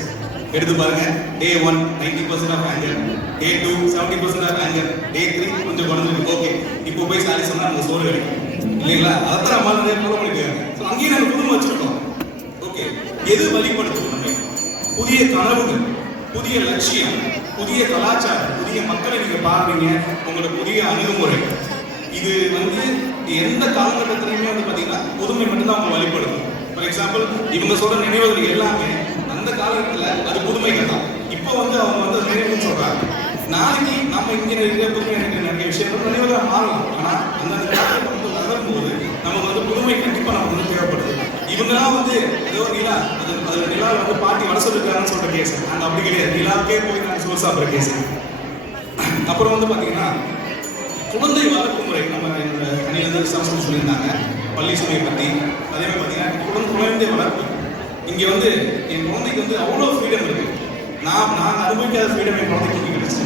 எடுத்து பாருங்க. Day 1 90% of anger, Day 2 70% of anger, Day 3 கொஞ்சம் குறைஞ்சிருக்கு. ஓகே, இப்போ போய் சாரி சொன்னால் நமக்கு சோறு கிடைக்கும் இல்லைங்களா? அதைத்தான் நம்ம நிறைய ஃபாலோ பண்ணிக்கிறாங்க. ஸோ அங்கேயும் நாங்கள் புதுமை வச்சுருக்கோம். ஓகே, எது வழிபடுத்தும்? நம்ம புதிய கனவுகள், புதிய லட்சியம், புதிய கலாச்சாரம், புதிய மக்களை நீங்கள் பாருங்க. உங்களோட புதிய அணுகுமுறை இது வந்து எந்த காலகட்டத்திலையுமே வந்து பார்த்தீங்கன்னா புதுமை மட்டும்தான் அவங்க வழிபடுத்தும். ஃபார் எக்ஸாம்பிள், இவங்க சொல்ற நினைவுகள் எல்லாமே அந்த காலகட்டத்தில் அது புதுமைகள் தான். இப்போ வந்து அவங்க வந்து நினைவுன்னு சொல்றாங்க. நாளைக்கு நம்ம இங்கே இருக்கிற புதுமை நிறைய விஷயங்கள் நினைவுகள் மாறலாம். ஆனால் அந்தந்த காலகட்டம் வந்து நகரும் போது நமக்கு வந்து புதுமை கண்டிப்பாக நமக்கு வந்து தேவைப்படுது. இவங்கெல்லாம் வந்து ஏதோ நிலா, அதில் நிலா வந்து பாட்டி வர சொல்லிருக்காங்கன்னு சொல்ற கேஸ். நாங்கள் அப்படி கிடையாது. நிலாவுக்கே போய் நாங்கள் சோறு சாப்பிட்ற கேஸ். அப்புறம் வந்து பார்த்தீங்கன்னா குழந்தை வளர்ப்பு முறை நம்ம அணியிலிருந்து சமஸ்கிருதம் சொல்லியிருந்தாங்க பள்ளி சுமையை பற்றி. அதே மாதிரி பார்த்தீங்கன்னா குழந்தை வளர்ப்பு இங்கே வந்து என் குழந்தைக்கு வந்து அவ்வளோ ஃப்ரீடம் இருக்குது. நான் அனுபவிக்காத ஃப்ரீடம் என் குழந்தைக்கு கிடைச்சு.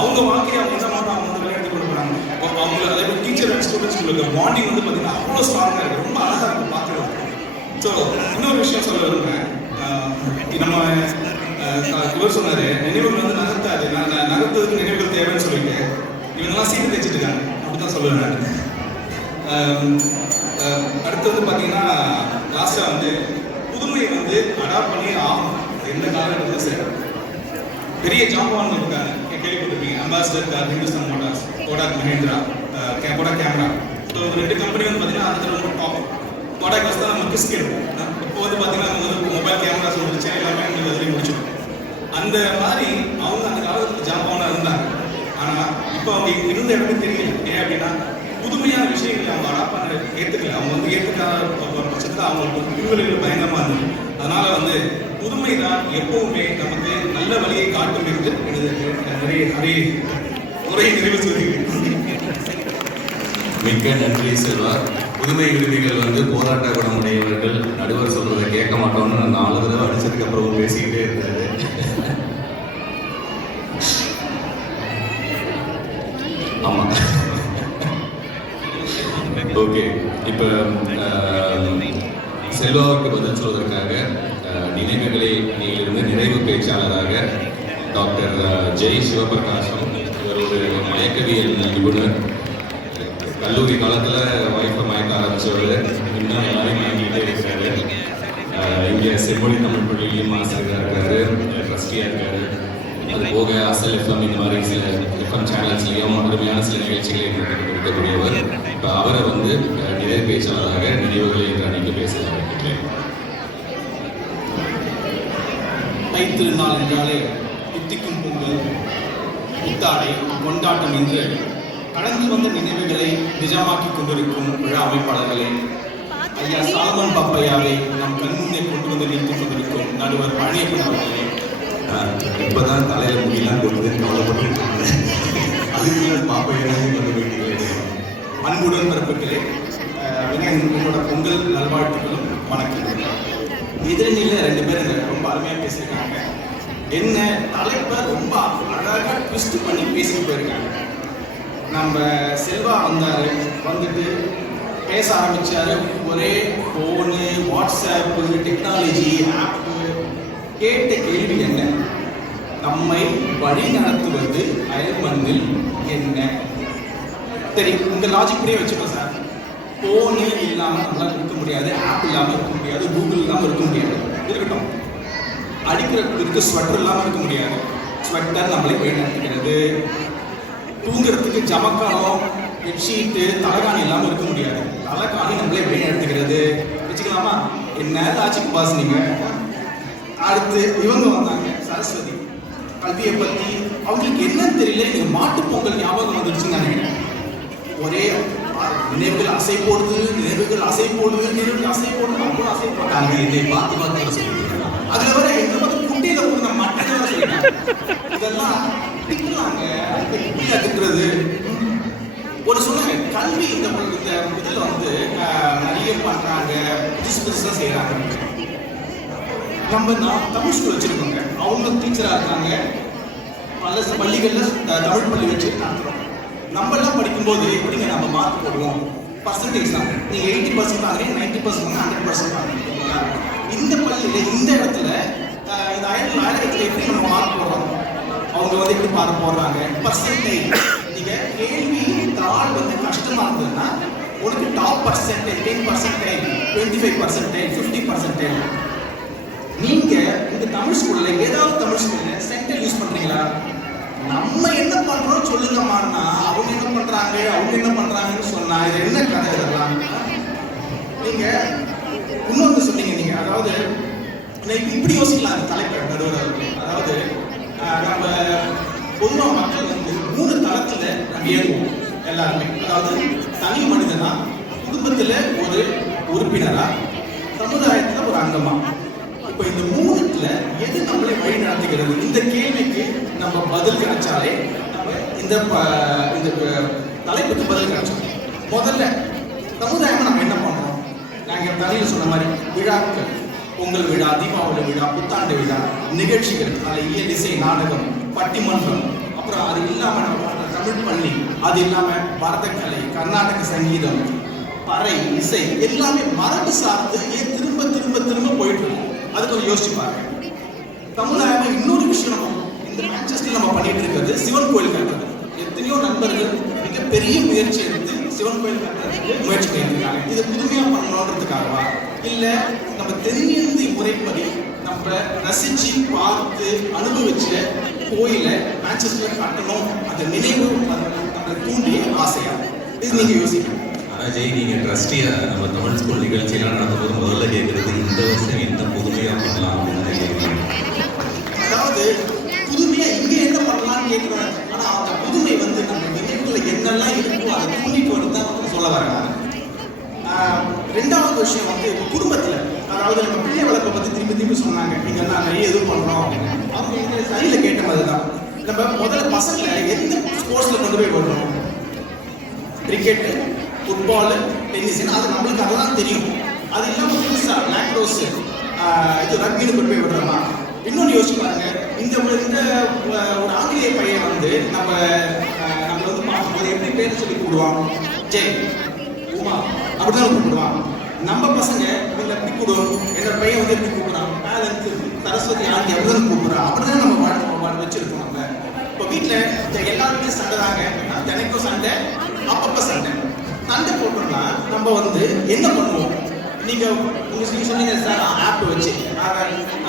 அவங்க வாழ்க்கையை அவங்க என்ன மாட்டோம், அவங்க வந்து விளையாட்டு கொண்டு போகிறாங்க. அவங்க அதே மாதிரி டீச்சர் அண்ட் ஸ்டூடெண்ட்ஸ்களுக்கு பாண்டிங் வந்து பார்த்தீங்கன்னா அவ்வளோ ஸ்ட்ராங்காக இருக்குது. ரொம்ப அழகாக இருக்கும் பார்க்குறது. ஸோ இன்னொரு விஷயம் சொல்ல விரும்புகிறேன். நம்ம இவர் சொன்னார், நினைவுகள் வந்து நகர்த்தாது, நகர்த்ததுக்கு நினைவுகள் தேவைன்னு சொல்லிட்டு இவங்கெல்லாம் சீட்டு தைச்சிட்டு இருக்காங்க. அப்படி தான் சொல்லுவேன் நான். அடுத்து வந்து பார்த்தீங்கன்னா லாஸ்ட்டாக வந்து புதுமையை வந்து அடாப்ட் பண்ணி ஆகும். எந்த காலகட்டத்தில் சரி பெரிய ஜாம்பவான்கள் இருக்காங்க, கேள்விப்பட்டிருப்பீங்க. Ambassador car, Hindustan Motors, Kotak Mahindra, Kotak camera. So 2 company வந்து பார்த்தீங்கன்னா அதில் ரொம்ப டாப். கோடாக் வச்சு தான் நம்ம கிறிஸ்கேட். இப்போ வந்து பார்த்தீங்கன்னா நம்ம வந்து மொபைல் கேமராஸ் வந்துருச்சு, எல்லாமே உங்களுக்கு அதிலே முடிச்சிடும். அந்த மாதிரி அவங்க அந்த காலத்தில் ஜாம்பவானாக இருந்தாங்க. ஆனால் இப்போ அவங்க இருந்த இடமே தெரியல. ஏன் அப்படின்னா புதுமையான விஷயங்களை அவங்க அடாப்ட் பண்ண ஏற்றுக்கல. அவங்க வந்து ஏற்றுக்காத பட்சத்தில் அவங்களுக்கு வந்து பிரிவுகளில் பயங்கரமாக இருந்தது. அதனால வந்து புதுமை தான் எப்பவுமே நமக்கு நல்ல வழியை காட்டும் என்று நிறைய உரையை நிறைவு செய்கிறேன். மிக்க நன்றி செல்வா. புதுமை விரும்பிகள் வந்து போராட்ட குணமுடையவர்கள், நடுவர் சொல்றதை கேட்க மாட்டோம்னு 4 தடவை அடிச்சதுக்கு அப்புறம் பேசிக்கிட்டே இருந்தாரு. ஆமா, ஓகே. இப்போ செல்வாவுக்கு பதில் சொல்வதற்காக நினைவுகளை அணியிலிருந்து நிறைவு பேச்சாளராக டாக்டர் ஜெய் சிவபிரகாசம். இவர் ஒரு மயக்கவியல் நிபுணர். கல்லூரி காலத்தில் வாய்ப்பை மயக்க ஆரம்பிச்சவர், இன்னும் எல்லாரையும் மயங்கிட்டே இருக்கிறாரு. இங்கே செம்மொழி தமிழ் பள்ளியிலையும் ஆசிரியராக இருக்காரு, ட்ரஸ்டியாக இருக்காரு. அது போக அசல் எஃப்எம் இந்த மாதிரி சில எஃப்எம் சேனல்ஸ்லையும் அருமையான சில நிகழ்ச்சிகளை இருக்கக்கூடியவர். இப்போ அவரை வந்து நிறைய பேச்சாளராக நினைவுகளை என்று அன்னைக்கு பேச ஆரம்பிக்கிறேன். தைத்திருநாள் என்றாலே புத்திக்கும் பொங்கல், புத்தாடை, கொண்டாட்டம் என்று கடந்து வந்த நினைவுகளை நிஜமாக்கி கொண்டிருக்கும் விழா அமைப்பாளர்களே, ஐயா சாலமன் பாப்பையாவை நம் கண்முன்னே கொண்டு வந்து நிறுத்திக் கொண்டிருக்கும் நடுவர் பழனியப்பன் அவர்களே, இப்பதான் தலையில முடியலாம் கொண்டு கவலைப்பட்டு அதுக்குள்ள பாப்பையாவே கொண்டு போயிட்டீங்களே. அன்புடன் பிறப்புகளே, உங்களோட பொங்கல் நல்வாழ்த்துக்களும் வணக்கம். எதிரணியில் 2 பேர் ரொம்ப அருமையாக பேசியிருக்காங்க. என்ன தலைப்பை ரொம்ப அழகாக ட்விஸ்ட் பண்ணி பேசிட்டு போயிருக்காங்க. நம்ம செல்வா வந்துட்டு பேச ஆரம்பிச்சாரு. ஒரே ஃபோனு, வாட்ஸ்அப்பு, டெக்னாலஜி, ஆப்பு. கேட்ட கேள்வி என்ன? நம்மை வழி நடத்துவது அயல்மண்ணில் என்ன? சரி, உங்க லாஜிக் இப்படியே வச்சுக்கோ சார். ஃபோனு இல்லாமல் நம்மளால் இருக்க முடியாது, ஆப் இல்லாமல் இருக்க முடியாது, கூகுள் இல்லாமல் இருக்க முடியாது. இருக்கட்டும், அடிக்கிறதுக்கு ஸ்வெட்டர் இல்லாமல் இருக்க முடியாது. ஸ்வெட்டர் நம்மளை வழிநடத்துகிறது. தூங்குறதுக்கு ஜமக்காலம், பெட்ஷீட்டு, தலைகாணி இல்லாமல் இருக்க முடியாது. தலைகாணி நம்மளை வழிநடத்துகிறது. வச்சுக்கலாமா? என்ன லாஜிக் பாஸ் நீங்க. அடுத்து இவங்க வந்தாங்க, சரஸ்வதி. கல்வியை பற்றி அவங்களுக்கு என்னன்னு தெரியல, நீங்க மாட்டுப் பொங்கல் ஞாபகம் வந்துடுச்சுன்னு நினைக்கிறேன். ஒரே நினைவுகள் அசை போடுது, நினைவுகள் அசை போடுது, நினைவுகள் அசை போடுது, நம்மளும் அசை போட்டாங்க. என்னை பார்த்து பார்த்து சொல்லிட்டு அதுல வர எங்க வந்து குட்டையில போடுற மட்டை சொல்லிட்டாங்க. இதெல்லாம் திட்டுறாங்க. எப்படி திட்டுறது? ஒரு சொன்னாங்க, கல்வி இந்த இதில் வந்து நிறைய பண்றாங்க, புதுசாக செய்யறாங்க. நம்ம தமிழ் ஸ்கூல் வச்சிருக்கோங்க, அவங்க டீச்சரா இருக்காங்க. பல பள்ளிகளில் தமிழ் பள்ளி வச்சு நடத்துறோம். நம்ம எல்லாம் படிக்கும்போது எப்படிங்க நம்ம மார்க் போடுவோம்? பர்சன்டேஜ் தான். நீங்க 80% வாங்குறீங்க, 90% 100% வாங்குறீங்க. இந்த பள்ளியில இந்த இடத்துல இந்த ஆயிரத்தில் எப்படி நம்ம மார்க் போடுறோம்? அவங்க வந்து எப்படி பார்க்க போடுறாங்க? பர்சன்டேஜ். நீங்க கேள்வி தாள் வந்து கஷ்டமா இருந்ததுன்னா உனக்கு டாப் பர்சன்டேஜ் 10%, 25%, 50%. நீங்க இந்த தமிழ் ஸ்கூல்ல ஏதாவது தமிழ் ஸ்கூல்ல சென்டர் யூஸ் பண்றீங்களா? நம்ம என்ன பண்றோம் சொல்லுங்கம்மான்னா அவங்க என்ன பண்றாங்கன்னு சொன்னா இது என்ன கதை? இதெல்லாம் நீங்க இன்னொன்று சொன்னீங்க. நீங்க அதாவது இப்படி யோசிக்கலாம் தலைப்பு நடுவர். அதாவது நம்ம பொதுவாக மக்கள் வந்து 3 தளத்துல நம்ம இயங்குவோம் எல்லாருமே. அதாவது தனி மனிதனா, குடும்பத்துல ஒரு உறுப்பினரா, சமுதாயத்துல ஒரு அங்கமா. இப்போ இந்த 3த்துல எது நம்மளை வழி நடத்துகிறது? இந்த கேள்விக்கு நம்ம பதில் கிடைச்சாலே நம்ம இந்த தலைப்புக்கு பதில் கிடைச்சோம். முதல்ல சமுதாயமா நம்ம என்ன பண்றோம்? நாங்கள் தலையில் சொன்ன மாதிரி விழாக்கள், பொங்கல் விழா, தீபாவளி விழா, புத்தாண்டு விழா, நிகழ்ச்சிகள், அதில் இயல் இசை, நாடகம், பட்டிமன்றம், அப்புறம் அது இல்லாமல் நம்ம தமிழ் பள்ளி, அது இல்லாமல் பரதக்கலை, கர்நாடக சங்கீதம், பறை, இசை எல்லாமே மரபு சார்ந்து ஏன் திரும்ப திரும்ப திரும்ப போயிட்டு இருக்கோம். அது கொஞ்சம் யோசிச்சு பாருங்க. சமுதாயமா இன்னொரு விஷயம் நம்ம இந்த மேன்செஸ்டர்ல நம்ம பண்ணிட்டு இருக்கிறது சிவன் கோயில் கட்டுறது. எத்தனையோ நண்பர்கள் மிகப்பெரிய முயற்சி எடுத்து சிவன் கோயில் கட்டுறதுக்கு முயற்சி பண்ணிட்டு இருக்காங்க. இது புதுமையா பண்ணணுன்றதுக்காகவா, இல்ல நம்ம தென்னிந்திய முறைப்படி நம்ம ரசிச்சு பார்த்து அனுபவிச்ச கோயில மேன்செஸ்டர்ல கட்டணும் அந்த நினைவு நம்ம தூண்டிய ஆசையா? இது நீங்க யோசிக்கணும். ஜெய், நீங்க ட்ரஸ்டியா நம்ம தமிழ் ஸ்கூல் நிகழ்ச்சியெல்லாம் நடத்தும்போது முதல்ல கேட்கறது இந்த வருஷம் என்ன புதுமையா பண்ணலாம் அப்படின்னு கேட்குறீங்க. அதாவது புதுமையா இங்க என்ன பண்ணலாம்னு கேட்கிறோம். ஆனா அந்த புதுமை வந்து நம்ம நினைவுல என்னெல்லாம் இருக்கோ அதை தூண்டிட்டு வந்து சொல்ல வராங்க. 2வது விஷயம் வந்து குடும்பத்துல, அதாவது நம்ம பிள்ளை வளர்ப்பை பத்தி திரும்பி சொன்னாங்க. நீங்க எல்லாம் நிறைய இது பண்றோம். அவங்க எங்க சரியில கேட்ட மாதிரி தான். நம்ம முதல்ல பசங்களை எந்த ஸ்போர்ட்ஸ்ல கொண்டு போய் விடுறோம்? கிரிக்கெட், ஃபுட்பால், டென்னிஸ், அது நம்மளுக்கு அதெல்லாம் தெரியும். அது இல்லாமல் புதுசா லாக்ரோஸ், இது ரக்பின்னு கொண்டு போய் விடுறோமா? இன்னொன்று யோசிச்சு பாருங்க. இந்த ஒரு ஆங்கிலேய பையன் வந்து நம்ம வந்து பார்க்கும்போது எப்படி பேர் சொல்லி கூடுவான்? ஜெய், உமா, அப்படிதான் கூப்பிடுவான். நம்ம பசங்க இவங்க எப்படி கூடுவோம்? என்னோட பையன் வந்து எப்படி கூப்பிடுறான்? பேலன்ஸ், சரஸ்வதி ஆண்டி அப்படிதான் கூப்பிடுறான். அப்படிதான் நம்ம வச்சிருக்கோம். நம்ம இப்போ வீட்டில் எல்லாருமே சண்டை தாங்க. தினைக்கும் சண்டை, அப்பப்போ சண்டை போட்டோம்னா நம்ம வந்து என்ன பண்ணுவோம்? நீங்க சொன்னீங்க சார் ஆப் வச்சு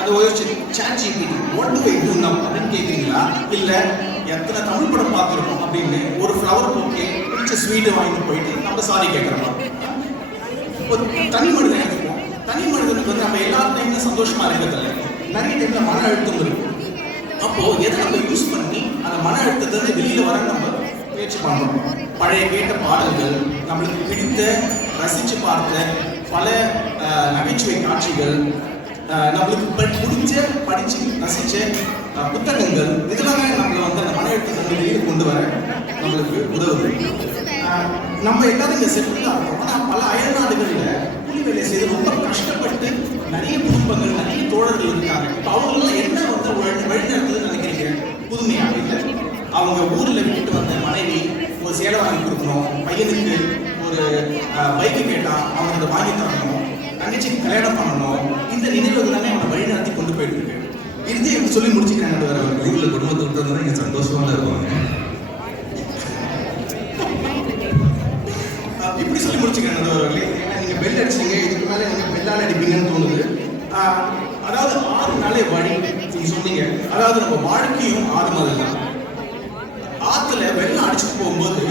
அதை யோசிச்சு ChatGPT what do I do now அப்படின்னு கேட்குறீங்களா? இல்லை எத்தனை தமிழ் படம் பார்த்துருக்கோம் அப்படின்னு ஒரு ஃப்ளவர் போக்கே பிடிச்ச ஸ்வீட்டை வாங்கிட்டு போயிட்டு நம்ம சாரி கேட்குறோமா? ஒரு தனி மனிதன் எடுத்துப்போம். தனி மனிதனுக்கு வந்து நம்ம எல்லா டைம்ல சந்தோஷமா இருக்கிறதில்ல, நிறைய டைம்ல மன அழுத்தம் இருக்கும். அப்போ எதை நம்ம யூஸ் பண்ணி அந்த மன அழுத்தத்தை வெளியில வர நம்ம முயற்சி பண்ணுறோம். பழைய கேட்ட பாடல்கள், நம்மளுக்கு பிடித்த ரசித்து பார்த்த பல நகைச்சுவை காட்சிகள், நம்மளுக்கு பிடிச்ச படித்து ரசித்த புத்தகங்கள், இதெல்லாம் நம்மளை வந்து அந்த மன எழுத்து வெளியில் கொண்டு வர நம்மளுக்கு உதவுது. நம்ம எல்லாரும் இங்கே செட்டில் ஆகிறோம். ஆனால் பல அயல் நாடுகளில் கூலி வேலை செய்து ரொம்ப கஷ்டப்பட்டு நிறைய குடும்பங்கள், நிறைய தோழர்கள் இருக்காங்க. இப்போ அவங்களாம் என்ன வந்து வழிநடத்துதுன்னு நினைக்கிறீங்க? புதுமையாக இல்லை. அவங்க ஊரில் விட்டுட்டு வந்த மனைவி ஒரு சேலை வாங்கி கொடுக்கணும், பையனுக்கு ஒரு பைக்கு கேட்டால் அவங்க அதை வாங்கி தரணும், தங்கச்சிக்கு கல்யாணம் பண்ணணும். இந்த நினைவுகள் தானே அவனை வழி நடத்தி கொண்டு போயிட்டு இருக்கு. இறுதி சொல்லி முடிச்சுக்கிறாங்க. நடுவர் ஊரில் குடும்பத்தை விட்டு நீங்கள் சந்தோஷமாக இருப்பாங்க. இப்படி சொல்லி முடிச்சுக்கிறேன் நடுவர்களே. ஏன்னா நீங்கள் பெல் அடிச்சீங்க, இதுக்கு மேலே நீங்கள் பெல்லால் அடிப்பீங்கன்னு தோணுது. அதாவது 6 நாளே வழி நீங்கள் சொன்னீங்க. அதாவது நம்ம வாழ்க்கையும் 6 மாதிரி தான். ஆற்றுல வெள்ளம் அடிச்சுட்டு போகும்போது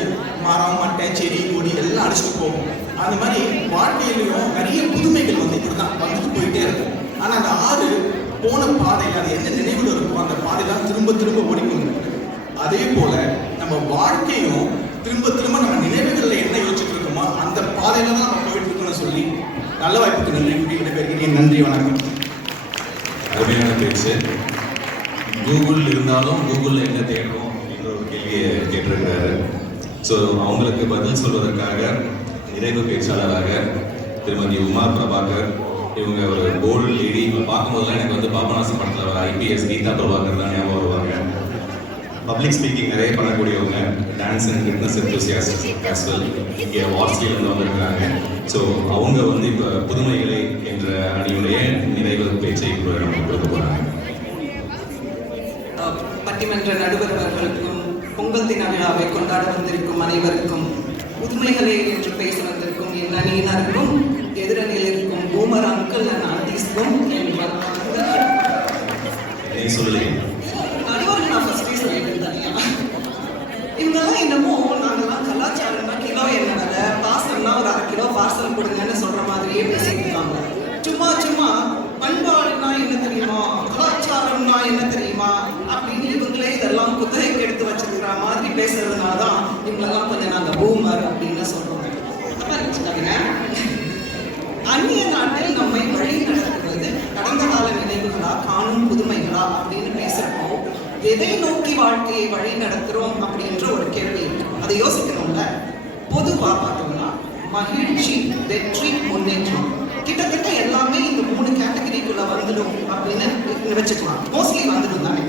மரம், மட்டை, செடி, கொடி எல்லாம் அடிச்சுட்டு போகும். அந்த மாதிரி வாழ்க்கையிலையும் நிறைய புதுமைகள் வந்து இப்படி தான் வந்துட்டு போயிட்டே இருக்கும். ஆனால் அந்த ஆறு போன பாதையில் அது என்ன நினைவில் இருக்கும், அந்த பாதையெல்லாம் திரும்ப திரும்ப ஓடிக்கொண்டு. அதே போல நம்ம வாழ்க்கையும் திரும்ப திரும்ப நம்ம நினைவுகளில் என்ன யோசிச்சுட்டு இருக்கோமோ அந்த பாதையில தான் நம்ம போயிட்டு இருக்கோம்னு சொல்லி நல்ல வாய்ப்புக்கு நன்றி கூறி விடைபெறுகிறேன். நன்றி, வணக்கம். அருமையான பேச்சு. கூகுள் இருந்தாலும் கூகுளில் என்ன தேடும் அப்படின்ற ஒரு கேள்வியை கேட்டிருக்கிறாரு. ஸோ அவங்களுக்கு பதில் சொல்வதற்காக நிறைவு பேச்சாளராக திருமதி உமா பிரபாகர், இவங்க ஒரு போல்டு லேடி. இவங்க பார்க்கும்போதெல்லாம் எனக்கு வந்து பாபநாசம் படத்தில் வர ஐபிஎஸ் கீதா பிரபாகர் தான் ஞாபகம் வருவாங்க. பப்ளிக் ஸ்பீக்கிங் நிறைய பண்ணக்கூடியவங்க, dance and fitness enthusiast as well. இங்கே வாட்ஸ்லேருந்து வந்திருக்கிறாங்க. ஸோ அவங்க வந்து இப்போ புதுமைகளை என்ற அணியுடைய நிறைவு பேச்சை இப்போ நம்ம கொடுக்க போகிறாங்க. பட்டிமன்ற நடுவர் அவர்களுக்கும் பொங்கல் தின விழாவை கொண்டாட வந்திருக்கும் அனைவருக்கும், புதுமைகளே என்று பேச வந்திருக்கும் என் அணியினருக்கும், எதிரணியில் இருக்கும் பூமர் அங்கிள் அண்ட் ஆண்டிஸ்க்கும் என் நடுவர்கள் நான் ஃபர்ஸ்டே சொல்லியிருந்தேன். இவங்கெல்லாம் என்னமோ நாங்கள்லாம் கலாச்சாரம்னா கிலோ என்ன விலை, பார்சல்னா ஒரு 1/2 கிலோ பார்சல் கொடுங்கன்னு சொல்ற மாதிரியே பேசிட்டு இருக்காங்க. சும்மா சும்மா பண்பாடுனா என்ன தெரியுமா, கலாச்சாரம்னா என்ன தெரியுமா அப்படின்னு இவங்களே இதெல்லாம் குத்தகைக்கு எடுத்து வச்சிருக்கிற மாதிரி பேசுறதுனால தான் இவங்களெல்லாம் கொஞ்சம் நாங்கள் பூமர் அப்படின்னு சொல்றோம். அந்நிய நாட்டில் நம்மை வழி நடத்துவது கடந்த கால நினைவுகளா, காணும் புதுமைகளா அப்படின்னு பேசுறப்போ எதை நோக்கி வாழ்க்கையை வழி நடத்துறோம் அப்படின்ற ஒரு கேள்வி இருக்கு. அதை யோசிக்கணும்ல. பொதுவா பார்த்தோம்னா மகிழ்ச்சி, வெற்றி, முன்னேற்றம் கிட்டத்தட்ட எல்லாமே இந்த 3 கேட்டகரிக்குள்ள வந்துடும் அப்படின்னு வச்சுக்கலாம். மோஸ்ட்லி வந்துடும் தானே.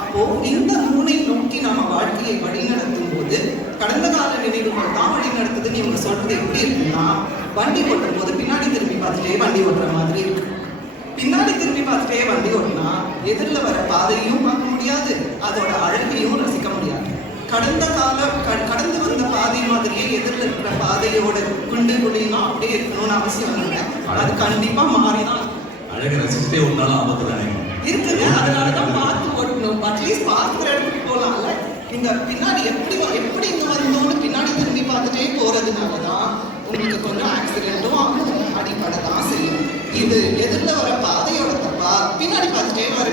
அப்போ இந்த 3ஐ நோக்கி நம்ம வாழ்க்கையை வழி நடத்தும் போது கடந்த கால நினைவுகள் தான் வழி நடத்துதுன்னு இவங்க சொல்றது எப்படி இருக்குன்னா, வண்டி ஓட்டும் போது பின்னாடி திரும்பி பார்த்துட்டே வண்டி ஓட்டுற மாதிரி இருக்கு. பின்னாடி திரும்பி பார்த்துட்டே வண்டி ஓட்டினா எதிரில் வர பாதையும் பார்க்க முடியாது, அதோட அழகையும் ரசிக்க முடியாது. கடந்து வந்த பாதை மாதிரியே எதிரில் இருக்கிற பாதையோட குண்டு குழிலாம் அப்படியே இருக்கணும்னு அவசியம் இல்லை. அது கண்டிப்பா மாறிதான். அழகை ரசிச்சுட்டே ஒரு நாள் ஆபத்து தானே இருக்குங்க. அதனாலதான் பார்த்து ஓட்டணும். அட்லீஸ்ட் பார்க்குற இடத்துக்கு போகலாம்ல. நீங்க பின்னாடி எப்படி இங்க வந்தோம்னு பின்னாடி திரும்பி பார்த்துட்டே போறதுனாலதான் உங்களுக்கு கொஞ்சம் ஆக்சிடென்ட்டும் ஆகும், அடிப்படை தான் செய்யும். இது எதிரில் வர பாதையோட தப்பா, பின்னாடி பார்த்துட்டே வர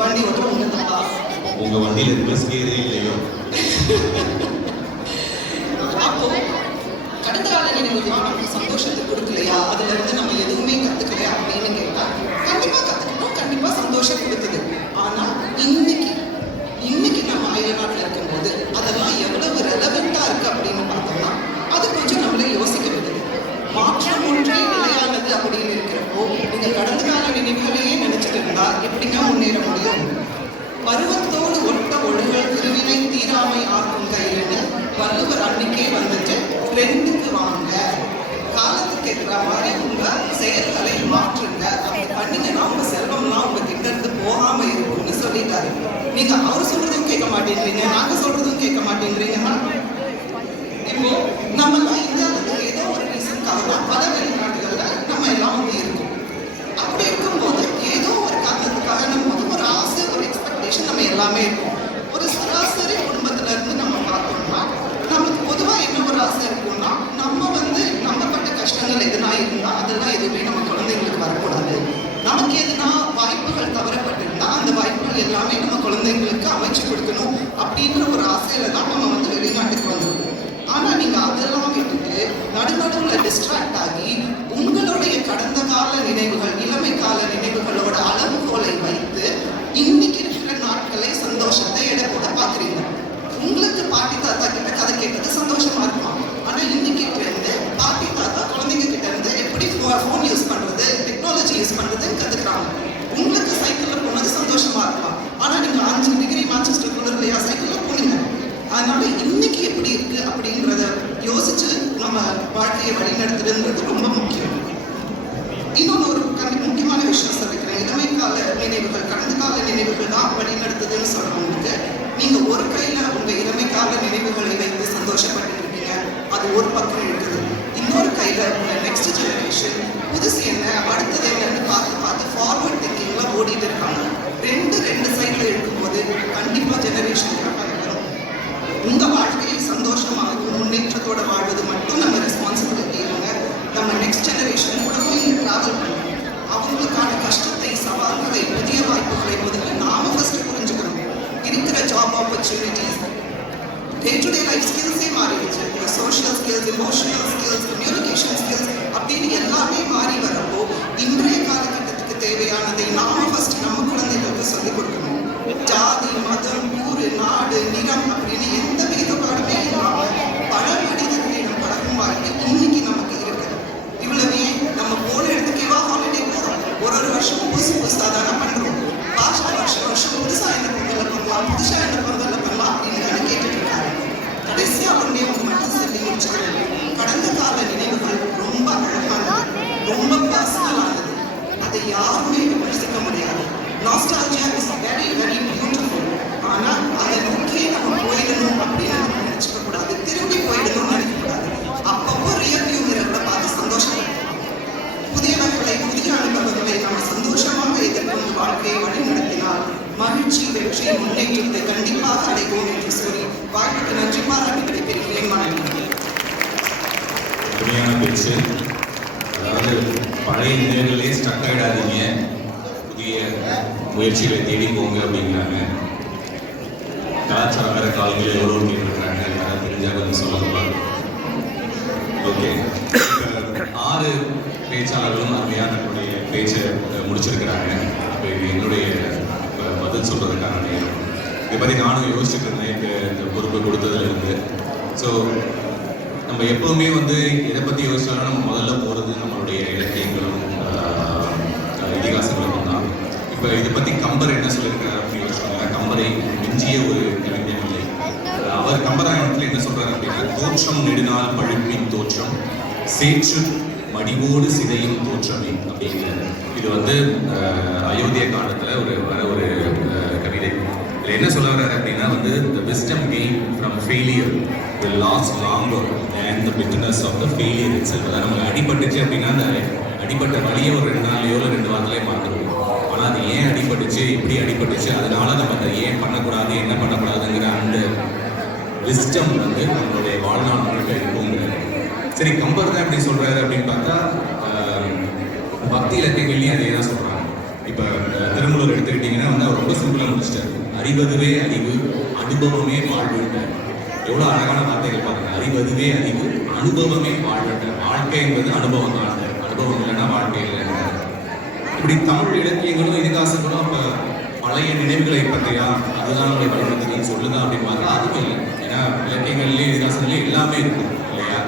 வண்டி ஓட்டுற உங்க தப்பா? உங்க வண்டியில ரிவர்ஸ் கியரே இல்லையோ? அப்போ கடந்த கால நினைவுகள்லாம் நமக்கு சந்தோஷத்தை கொடுக்கலையா, அதுல இருந்து நம்ம எதுவுமே கத்துக்கலையா அப்படின்னு கேட்டா கண்டிப்பா கத்துக்கணும், கண்டிப்பா சந்தோஷம் கொடுக்குது. ஆனா இன்னைக்கு நம்ம அயல்நாட்டில் இருக்கும்போது அதெல்லாம் எவ்வளவு ரெலவெண்டா இருக்கு அப்படின்னு பார்த்தோம்னா அது கொஞ்சம் நம்மளே யோசிக்க விடுது. மாற்றம் ஒன்றே நிலையானது அப்படின்னு இருக்கிறப்போ நீங்க கடந்த கால நினைவுகளையே நினைச்சிட்டு இருந்தா எப்படிங்க முன்னேற முடியும்? பருவத்தோடு ஒட்ட ஒழுகல் திருவினை தீராமை ஆக்கும் கையில்னு வள்ளுவர் அன்னைக்கே வந்துட்டு ட்ரெண்டுக்கு வாங்க, காலத்துக்கு ஏற்ற மாதிரி உங்க செயல்களை மாற்றுங்க, அப்படி பண்ணீங்கன்னா உங்க செல்வம்லாம் உங்க கிட்ட இருந்து போகாம இருக்கும்னு சொல்லிட்டாரு. நீங்க அவர் சொல்றதும் கேட்க மாட்டேங்கிறீங்க, நாங்க சொல்றதும் கேட்க மாட்டேங்கிறீங்கன்னா இப்போ நம்ம எல்லாம் இந்தியாவுக்கு ஏதோ ஒரு ரீசனுக்காக பல வெளிநாட்டுகள்ல நம்ம எல்லாம் வந்து இருக்கோம். அப்படி இருக்கும்போது ஏதோ ஒரு காரணத்துக்காக நம்ம ஒரு ஆசை, ஒரு எக்ஸ்பெக்டேஷன் நம்ம எல்லாமே இருக்கும். ஒரு சராசரி குடும்பத்துல இருந்து நம்ம பார்த்தோம்னா நமக்கு பொதுவா என்ன ஒரு ஆசை இருக்கும்னா, நம்ம வந்து நம்மப்பட்ட கஷ்டங்கள் எதுனா இருந்தா அதெல்லாம் எதுவுமே நம்ம குழந்தைங்களுக்கு வரக்கூடாது. நமக்கு எதுனா வாய்ப்புகள் தவறப்பட்டிருந்தா அந்த வாய்ப்புகள் எல்லாமே நம்ம குழந்தைங்களுக்கு அமைச்சு கொடுக்கணும் அப்படின்ற ஒரு ஆசையில தான் நம்ம வந்து வெளிநாட்டுக்கு நடுநடுவில் டிஸ்ட்ராக்ட் ஆகி உங்களுடைய கடந்த கால நினைவுகள், இளமை கால நினைவுகளோட அளவுகோலை வைத்து இன்னைக்கு இருக்கிற நாட்களை, சந்தோஷத்தை எடை போட பார்க்குறீங்க. உங்களுக்கு பாட்டி தாத்தா கிட்ட கதை கேட்டது சந்தோஷமா இருக்கும். ஆனா இன்னைக்கு ட்ரெண்ட் பாட்டி தாத்தா குழந்தைங்க கிட்ட இருந்து எப்படி ஃபோன் யூஸ் பண்றது, டெக்னாலஜி யூஸ் பண்றதுன்னு கத்துக்கிறாங்க. உங்களுக்கு சைக்கிள்ல போனது சந்தோஷமா இருக்கலாம். ஆனா நீங்க 5 டிகிரி மான்செஸ்டர் குளிர்லையா சைக்கிள்ல போனீங்க. அதனால இன்னைக்கு எப்படி இருக்கு அப்படின்றத யோசிச்சு நம்ம வாழ்க்கையை வழிநடத்துறதுன்றது ரொம்ப முக்கியம். இன்னொன்று ஒரு முக்கியமான விஷயம் சொல்லிக்கிறேன். இளமை கால நினைவுகள், கடந்த கால நினைவுகள் தான் வழிநடத்துதுன்னு சொல்றவங்களுக்கு, நீங்க ஒரு கையில உங்க இளமை கால நினைவுகளை வைத்து சந்தோஷப்பட்டு இருக்கீங்க, அது ஒரு பக்கம் இருக்குது. இன்னொரு கையில உங்க நெக்ஸ்ட் ஜெனரேஷன் புதுசு என்ன, அடுத்தது என்னன்னு பார்த்து ஃபார்வர்ட் திங்கிங்ல ஓடிட்டு இருக்காங்க. ரெண்டு சைட்ல இருக்கும்போது கண்டிப்பா ஜெனரேஷன் வரும். உங்க வாழ்க்கையை சந்தோஷமாகவும் முன்னேற்றத்தோட வாழ்வது மட்டும் நம்ம ரெஸ்பான்சிபிலிட்டி இல்லைங்க. நம்ம நெக்ஸ்ட் ஜெனரேஷன் கூடவும் இங்க டிராவல் பண்ணணும். அவங்களுக்கான கஷ்டத்தை, சவால்களை, புதிய வாய்ப்புகளை முதல்ல நாம ஃபர்ஸ்ட் புரிஞ்சுக்கணும். இருக்கிற job opportunities, day to day life ஸ்கில்ஸே மாறிடுச்சு. Social skills, emotional skills, communication skills அப்படின்னு எல்லாமே மாறி வரப்போ இன்றைய காலகட்டத்துக்கு தேவையானதை நாம ஃபர்ஸ்ட் நம்ம குழந்தைகளுக்கு சொல்லிக் கொடுக்கணும். ஜாதி, மதம், ஊரு, நாடு, நிறம் அப்படின்னு எந்த வேறுபாடுமே இல்லாம பல மனிதர்களிடம் பழகும் வாழ்க்கை இன்னைக்கு நமக்கு இருக்கு. இவ்வளவு நம்ம போன இடத்துக்கேவா ஹாலிடே போறோம். ஒரு வருஷமும் புதுசா தானே பண்றோம். வருஷம் புதுசா என்ன பொங்கல்ல பண்ணலாம், புதுசா என்ன பொங்கல்ல பண்ணலாம் அப்படின்னு கேட்டுட்டு இருக்காரு. கடைசியா ஒன்னே ஒன்று மட்டும் சொல்லி முடிச்சுக்கிறேன். கடந்த கால நினைவுகள் ரொம்ப அழகானது, ரொம்ப பர்சனலானது. அதை யாருமே விமர்சிக்க முடியாது. Nostalgia is very very beautiful. ஆனா அதை நோக்கியே நம்ம போயிடணும் அப்படின்னு நம்ம நினைச்சுக்க கூடாது. திரும்பி போயிடணும்னு நினைக்க கூடாது. அப்பப்போ ரியர்வியூ மிரர்ல பார்த்து சந்தோஷப்படணும். புதியவர்களை, புதிய அனுபவங்களை நம்ம சந்தோஷமாக எதிர்கொண்டு வாழ்க்கையை வழிநடத்தினால் மகிழ்ச்சி, வெற்றி, முன்னேற்றத்தை கண்டிப்பாக அடைவோம் என்று சொல்லி வாழ்க்கைக்கு நன்றி பாராட்டி கிடைக்கிறேன். உண்மையான பேச்சு. அதாவது பழைய நிலைகளிலே ஸ்டக் ஆகிடாதீங்க, புதிய முயற்சிகளை தேடி போங்க அப்படிங்கிறாங்க. கலாச்சாரம் வேற காலங்களில் எவ்வளோ கேட்டுருக்காங்க, யாராவது தெரிஞ்சால் கொஞ்சம் சொல்லலாம். ஓகே, 6 பேச்சாளர்களும் அருமையாக நம்மளுடைய பேச்சை முடிச்சிருக்கிறாங்க. இப்போ இது என்னுடைய பதில் சொல்கிறதுக்கான நேரம். இதை பற்றி நானும் யோசிச்சுட்டு இருந்தேன் இந்த பொறுப்பை கொடுத்ததுலேருந்து. ஸோ நம்ம எப்போவுமே வந்து எதை பற்றி யோசிச்சாலும் நம்ம முதல்ல போகிறது நம்மளுடைய இலக்கியங்களும் இதிகாசங்களும் தான். இப்போ இதை பற்றி கம்பர் என்ன சொல்லியிருக்காரு அப்படின்னு யோசிச்சாங்க. கம்பரை மிஞ்சிய ஒரு கவிஞன் இல்லை. அவர் கம்பராயணத்தில் என்ன சொல்கிறார் அப்படின்னா, தோற்றம் நெடுநாள் பழுப்பின் தோற்றம், சேற்று மடிவோடு சிதையும் தோற்றமே அப்படிங்கிறது. இது வந்து அயோத்திய காலத்தில் ஒரு கவிதை. இதில் என்ன சொல்ல வர்றாரு அப்படின்னா வந்து, the wisdom gained from failure will last longer than the bitterness of the failure itself. அதாவது நமக்கு அடிபட்டுச்சு அப்படின்னா அந்த அடிபட்ட வழியை ஒரு 2 நாள்லையோ இல்லை 2 வாரத்திலே மாற்றிடுவோம். ஆனால் அது ஏன் அடிபட்டுச்சு, எப்படி அடிபட்டுச்சு, அதனால நம்ம அதை ஏன் பண்ணக்கூடாது, என்ன பண்ணக்கூடாதுங்கிற அந்த விஸ்டம் வந்து நம்மளுடைய வாழ்நாள் முழுக்க இருக்குங்கிறது. சரி, கம்பர் தான் எப்படி சொல்றாரு அப்படின்னு பார்த்தா, பக்தி இலக்கியங்கள்லையும் அதே தான் சொல்றாங்க. இப்போ திருமூலர் எடுத்துக்கிட்டீங்கன்னா வந்து அவர் ரொம்ப சிம்பிளாக முடிச்சிட்டாரு. அறிவதுவே அறிவு, அனுபவமே வாழ்வுன்றார். எவ்வளோ அழகான வார்த்தைகள் பாருங்க. அறிவதுவே அறிவு, அனுபவமே வாழ்வுன்றார். வாழ்க்கை என்பது அனுபவம் தான். அனுபவம் இல்லைன்னா வாழ்க்கை இல்லைன்றார். இப்படி தமிழ் இலக்கியங்களும் இதிகாசங்களும் அப்போ பழைய நினைவுகளை பற்றியா அதுதான் நம்மளை வழிநடத்துன்னு சொல்லுங்க அப்படின்னு பார்த்தா அதுவும் இல்லை. ஏன்னா இலக்கியங்கள்லேயும் இதிகாசங்கள்லேயும் எல்லாமே இருக்கும் இல்லையா?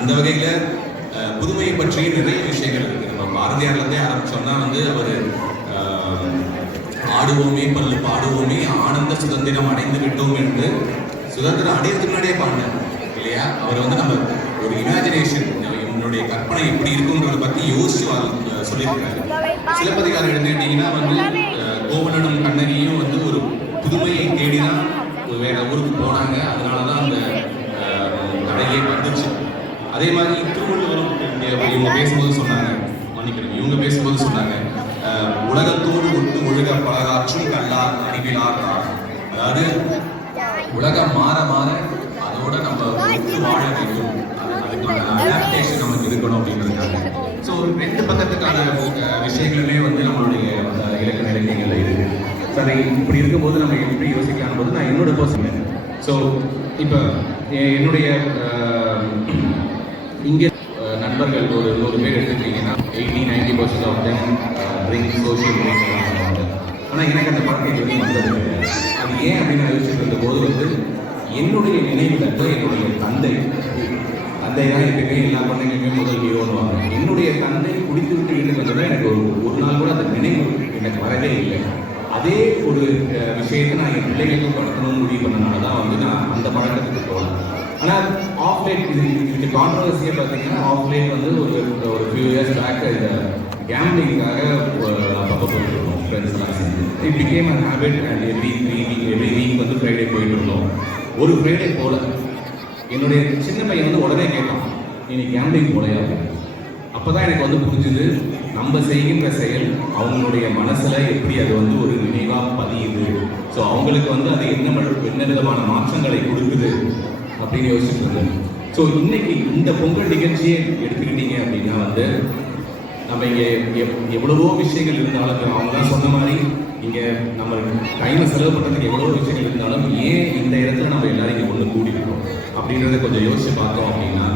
அந்த வகையில் புதுமையை பற்றிய நிறைய விஷயங்கள் இருக்குது. நம்ம பாரதியார்லேருந்தே ஆரம்பிச்சோம்னா வந்து அவர் ஆடுவோமே பல்லு பாடுவோமே ஆனந்த சுதந்திரம் அடைந்து விட்டோம் என்று சுதந்திரம் அடையிறதுக்கு முன்னாடியே பாடினார் இல்லையா? அவர் வந்து நம்ம ஒரு இமேஜினேஷன், என்னுடைய கற்பனை எப்படி இருக்குன்றதை பற்றி யோசிச்சு சொல்லியிருக்காரு. சிலப்பதிகாரம் எடுத்துக்கிட்டீங்கன்னா வந்து கோவலனும் கண்ணகியும் வந்து ஒரு புதுமையை தேடிதான் வேற ஊருக்கு போனாங்க. அதனால தான் அந்த கடையே வந்துச்சு. அதே மாதிரி திருவள்ளுவரும் இவங்க பேசும்போது சொன்னாங்க, மன்னிக்கணும், இவங்க பேசும்போது சொன்னாங்க, உலகத்தோடு ஒட்டு ஒழுக பலராற்றும் கல்லார் அறிவிலார். அதாவது உலகம் மாற மாற அதோட நம்ம ஒத்து வாழ வேண்டும், அதுக்கான அடாப்டேஷன் நமக்கு இருக்கணும் அப்படின்றதுக்காக. ஸோ 2 பக்கத்துக்கான விஷயங்களுமே வந்து நம்மளுடைய இலக்கண இலக்கியங்கள்ல இருக்கு. சரி, இப்படி இருக்கும்போது நம்ம எப்படி யோசிக்கலாம் போது நான் என்னோட பர்சன். ஸோ இப்போ என்னுடைய இங்கே நண்பர்கள் ஒரு 100 பேர் எடுத்துக்கிட்டிங்கன்னா 80-90% of them drink social drinks பண்ணுவாங்க. ஆனால் எனக்கு அந்த பழக்கம் இது வரைக்கும் வந்தது கிடையாது. அது ஏன் அப்படின்னு நான் யோசிச்சுட்டு இருந்தபோது வந்து என்னுடைய நினைவில் என்னுடைய தந்தை தான் எப்பயுமே எல்லா குழந்தைங்களுமே முதல் ஹீரோன்னுவாங்க. என்னுடைய தந்தை குடித்து விட்டு வீட்டுக்கு வந்ததை எனக்கு ஒரு நாள் கூட அந்த நினைவு எனக்கு வரவே இல்லை. அதே ஒரு விஷயத்தை நான் என் பிள்ளைகளுக்கும் கடத்தணும்னு முடிவு பண்ணனால தான் வந்து நான் அந்த பழக்கத்துக்கு போனேன். ஆனால் ஆஃப் லேட் இதுக்கு கான்ட்ரவர்சியாக பார்த்தீங்கன்னா ஆஃப் லேட் வந்து ஒரு ஃபியூ இயர்ஸ் பேக் இந்த கேம்பிளிங்காக அப்பப்போ போயிட்டு இருந்தோம் ஃப்ரெண்ட்ஸ்லாம் சேர்ந்து. It became a habit and every week வந்து ஃப்ரைடே போயிட்டு இருந்தோம். ஒரு ஃப்ரைடே போல என்னுடைய சின்ன பையன் வந்து உடனே கேட்டான், நீ கேம்பிளிங் போலையா அப்படின்னு. அப்போ தான் எனக்கு வந்து புரிஞ்சுது, நம்ம செய்கின்ற செயல் அவங்களுடைய மனசில் எப்படி அது வந்து ஒரு நினைவாக பதியுது. ஸோ அவங்களுக்கு வந்து அது என்ன விதமான மாற்றங்களை கொடுக்குது அப்படின்னு யோசிச்சுட்டு இருந்தேன். ஸோ இன்னைக்கு இந்த பொங்கல் நிகழ்ச்சியை எடுத்துக்கிட்டீங்க அப்படின்னா வந்து நம்ம இங்கே எவ்வளவோ விஷயங்கள் இருந்தாலும் அவங்களாம் சொன்ன மாதிரி இங்கே நம்ம டைமை செலவு பண்ணுறதுக்கு எவ்வளோ விஷயங்கள் இருந்தாலும் ஏன் இந்த இடத்துல நம்ம எல்லாரும் இங்கே ஒன்று கூடிக்கிறோம் அப்படின்றத கொஞ்சம் யோசிச்சு பார்த்தோம் அப்படின்னா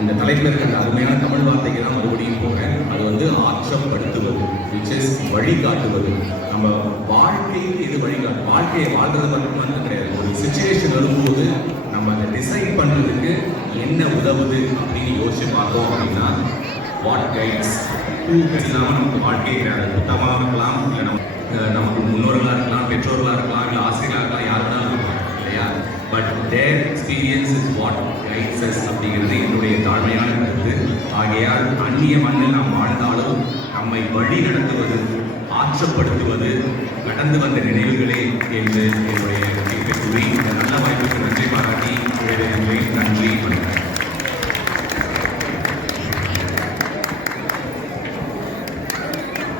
இந்த தலைப்பில் இருக்கிற அந்த அருமையான தமிழ் வார்த்தைக்கு தான் மறுபடியும் போகிறேன். அது வந்து ஆற்றப்படுத்துவது, விச் இஸ் வழிகாட்டுவது. நம்ம வாழ்க்கைக்கு இது வழிகாட்டு, வாழ்க்கையை வாழ்றது மட்டும் கிடையாது. ஒரு சுச்சுவேஷன் வரும்போது நம்ம அதை டிசைட் பண்ணுறதுக்கு என்ன உதவுது அப்படின்னு யோசிச்சு பார்த்தோம் அப்படின்னா வாட் கைட்ஸ் டூ இல்லாமல் நமக்கு வாழ்க்கையை கிடையாது. புத்தகமாக இருக்கலாம், இல்லை நமக்கு முன்னோர்களாக இருக்கலாம், பெற்றோர்களாக இருக்கலாம், இல்லை ஆசிரியராக இருக்கலாம், யார் வேணாலும் இருக்கலாம் இல்லையா. But their experience is what guides us அப்படிங்கிறது என்னுடைய தாழ்மையான கருத்து. ஆகையால் அந்நிய மண்ணில் நாம் வாழ்ந்தாலும் நம்மை வழி நடத்துவது, ஆற்றப்படுத்துவது கடந்து வந்த நினைவுகளே என்று என்னுடைய கூறி இந்த நல்ல வாய்ப்புக்கு நன்றி பாராட்டி நன்றி வணக்கம்.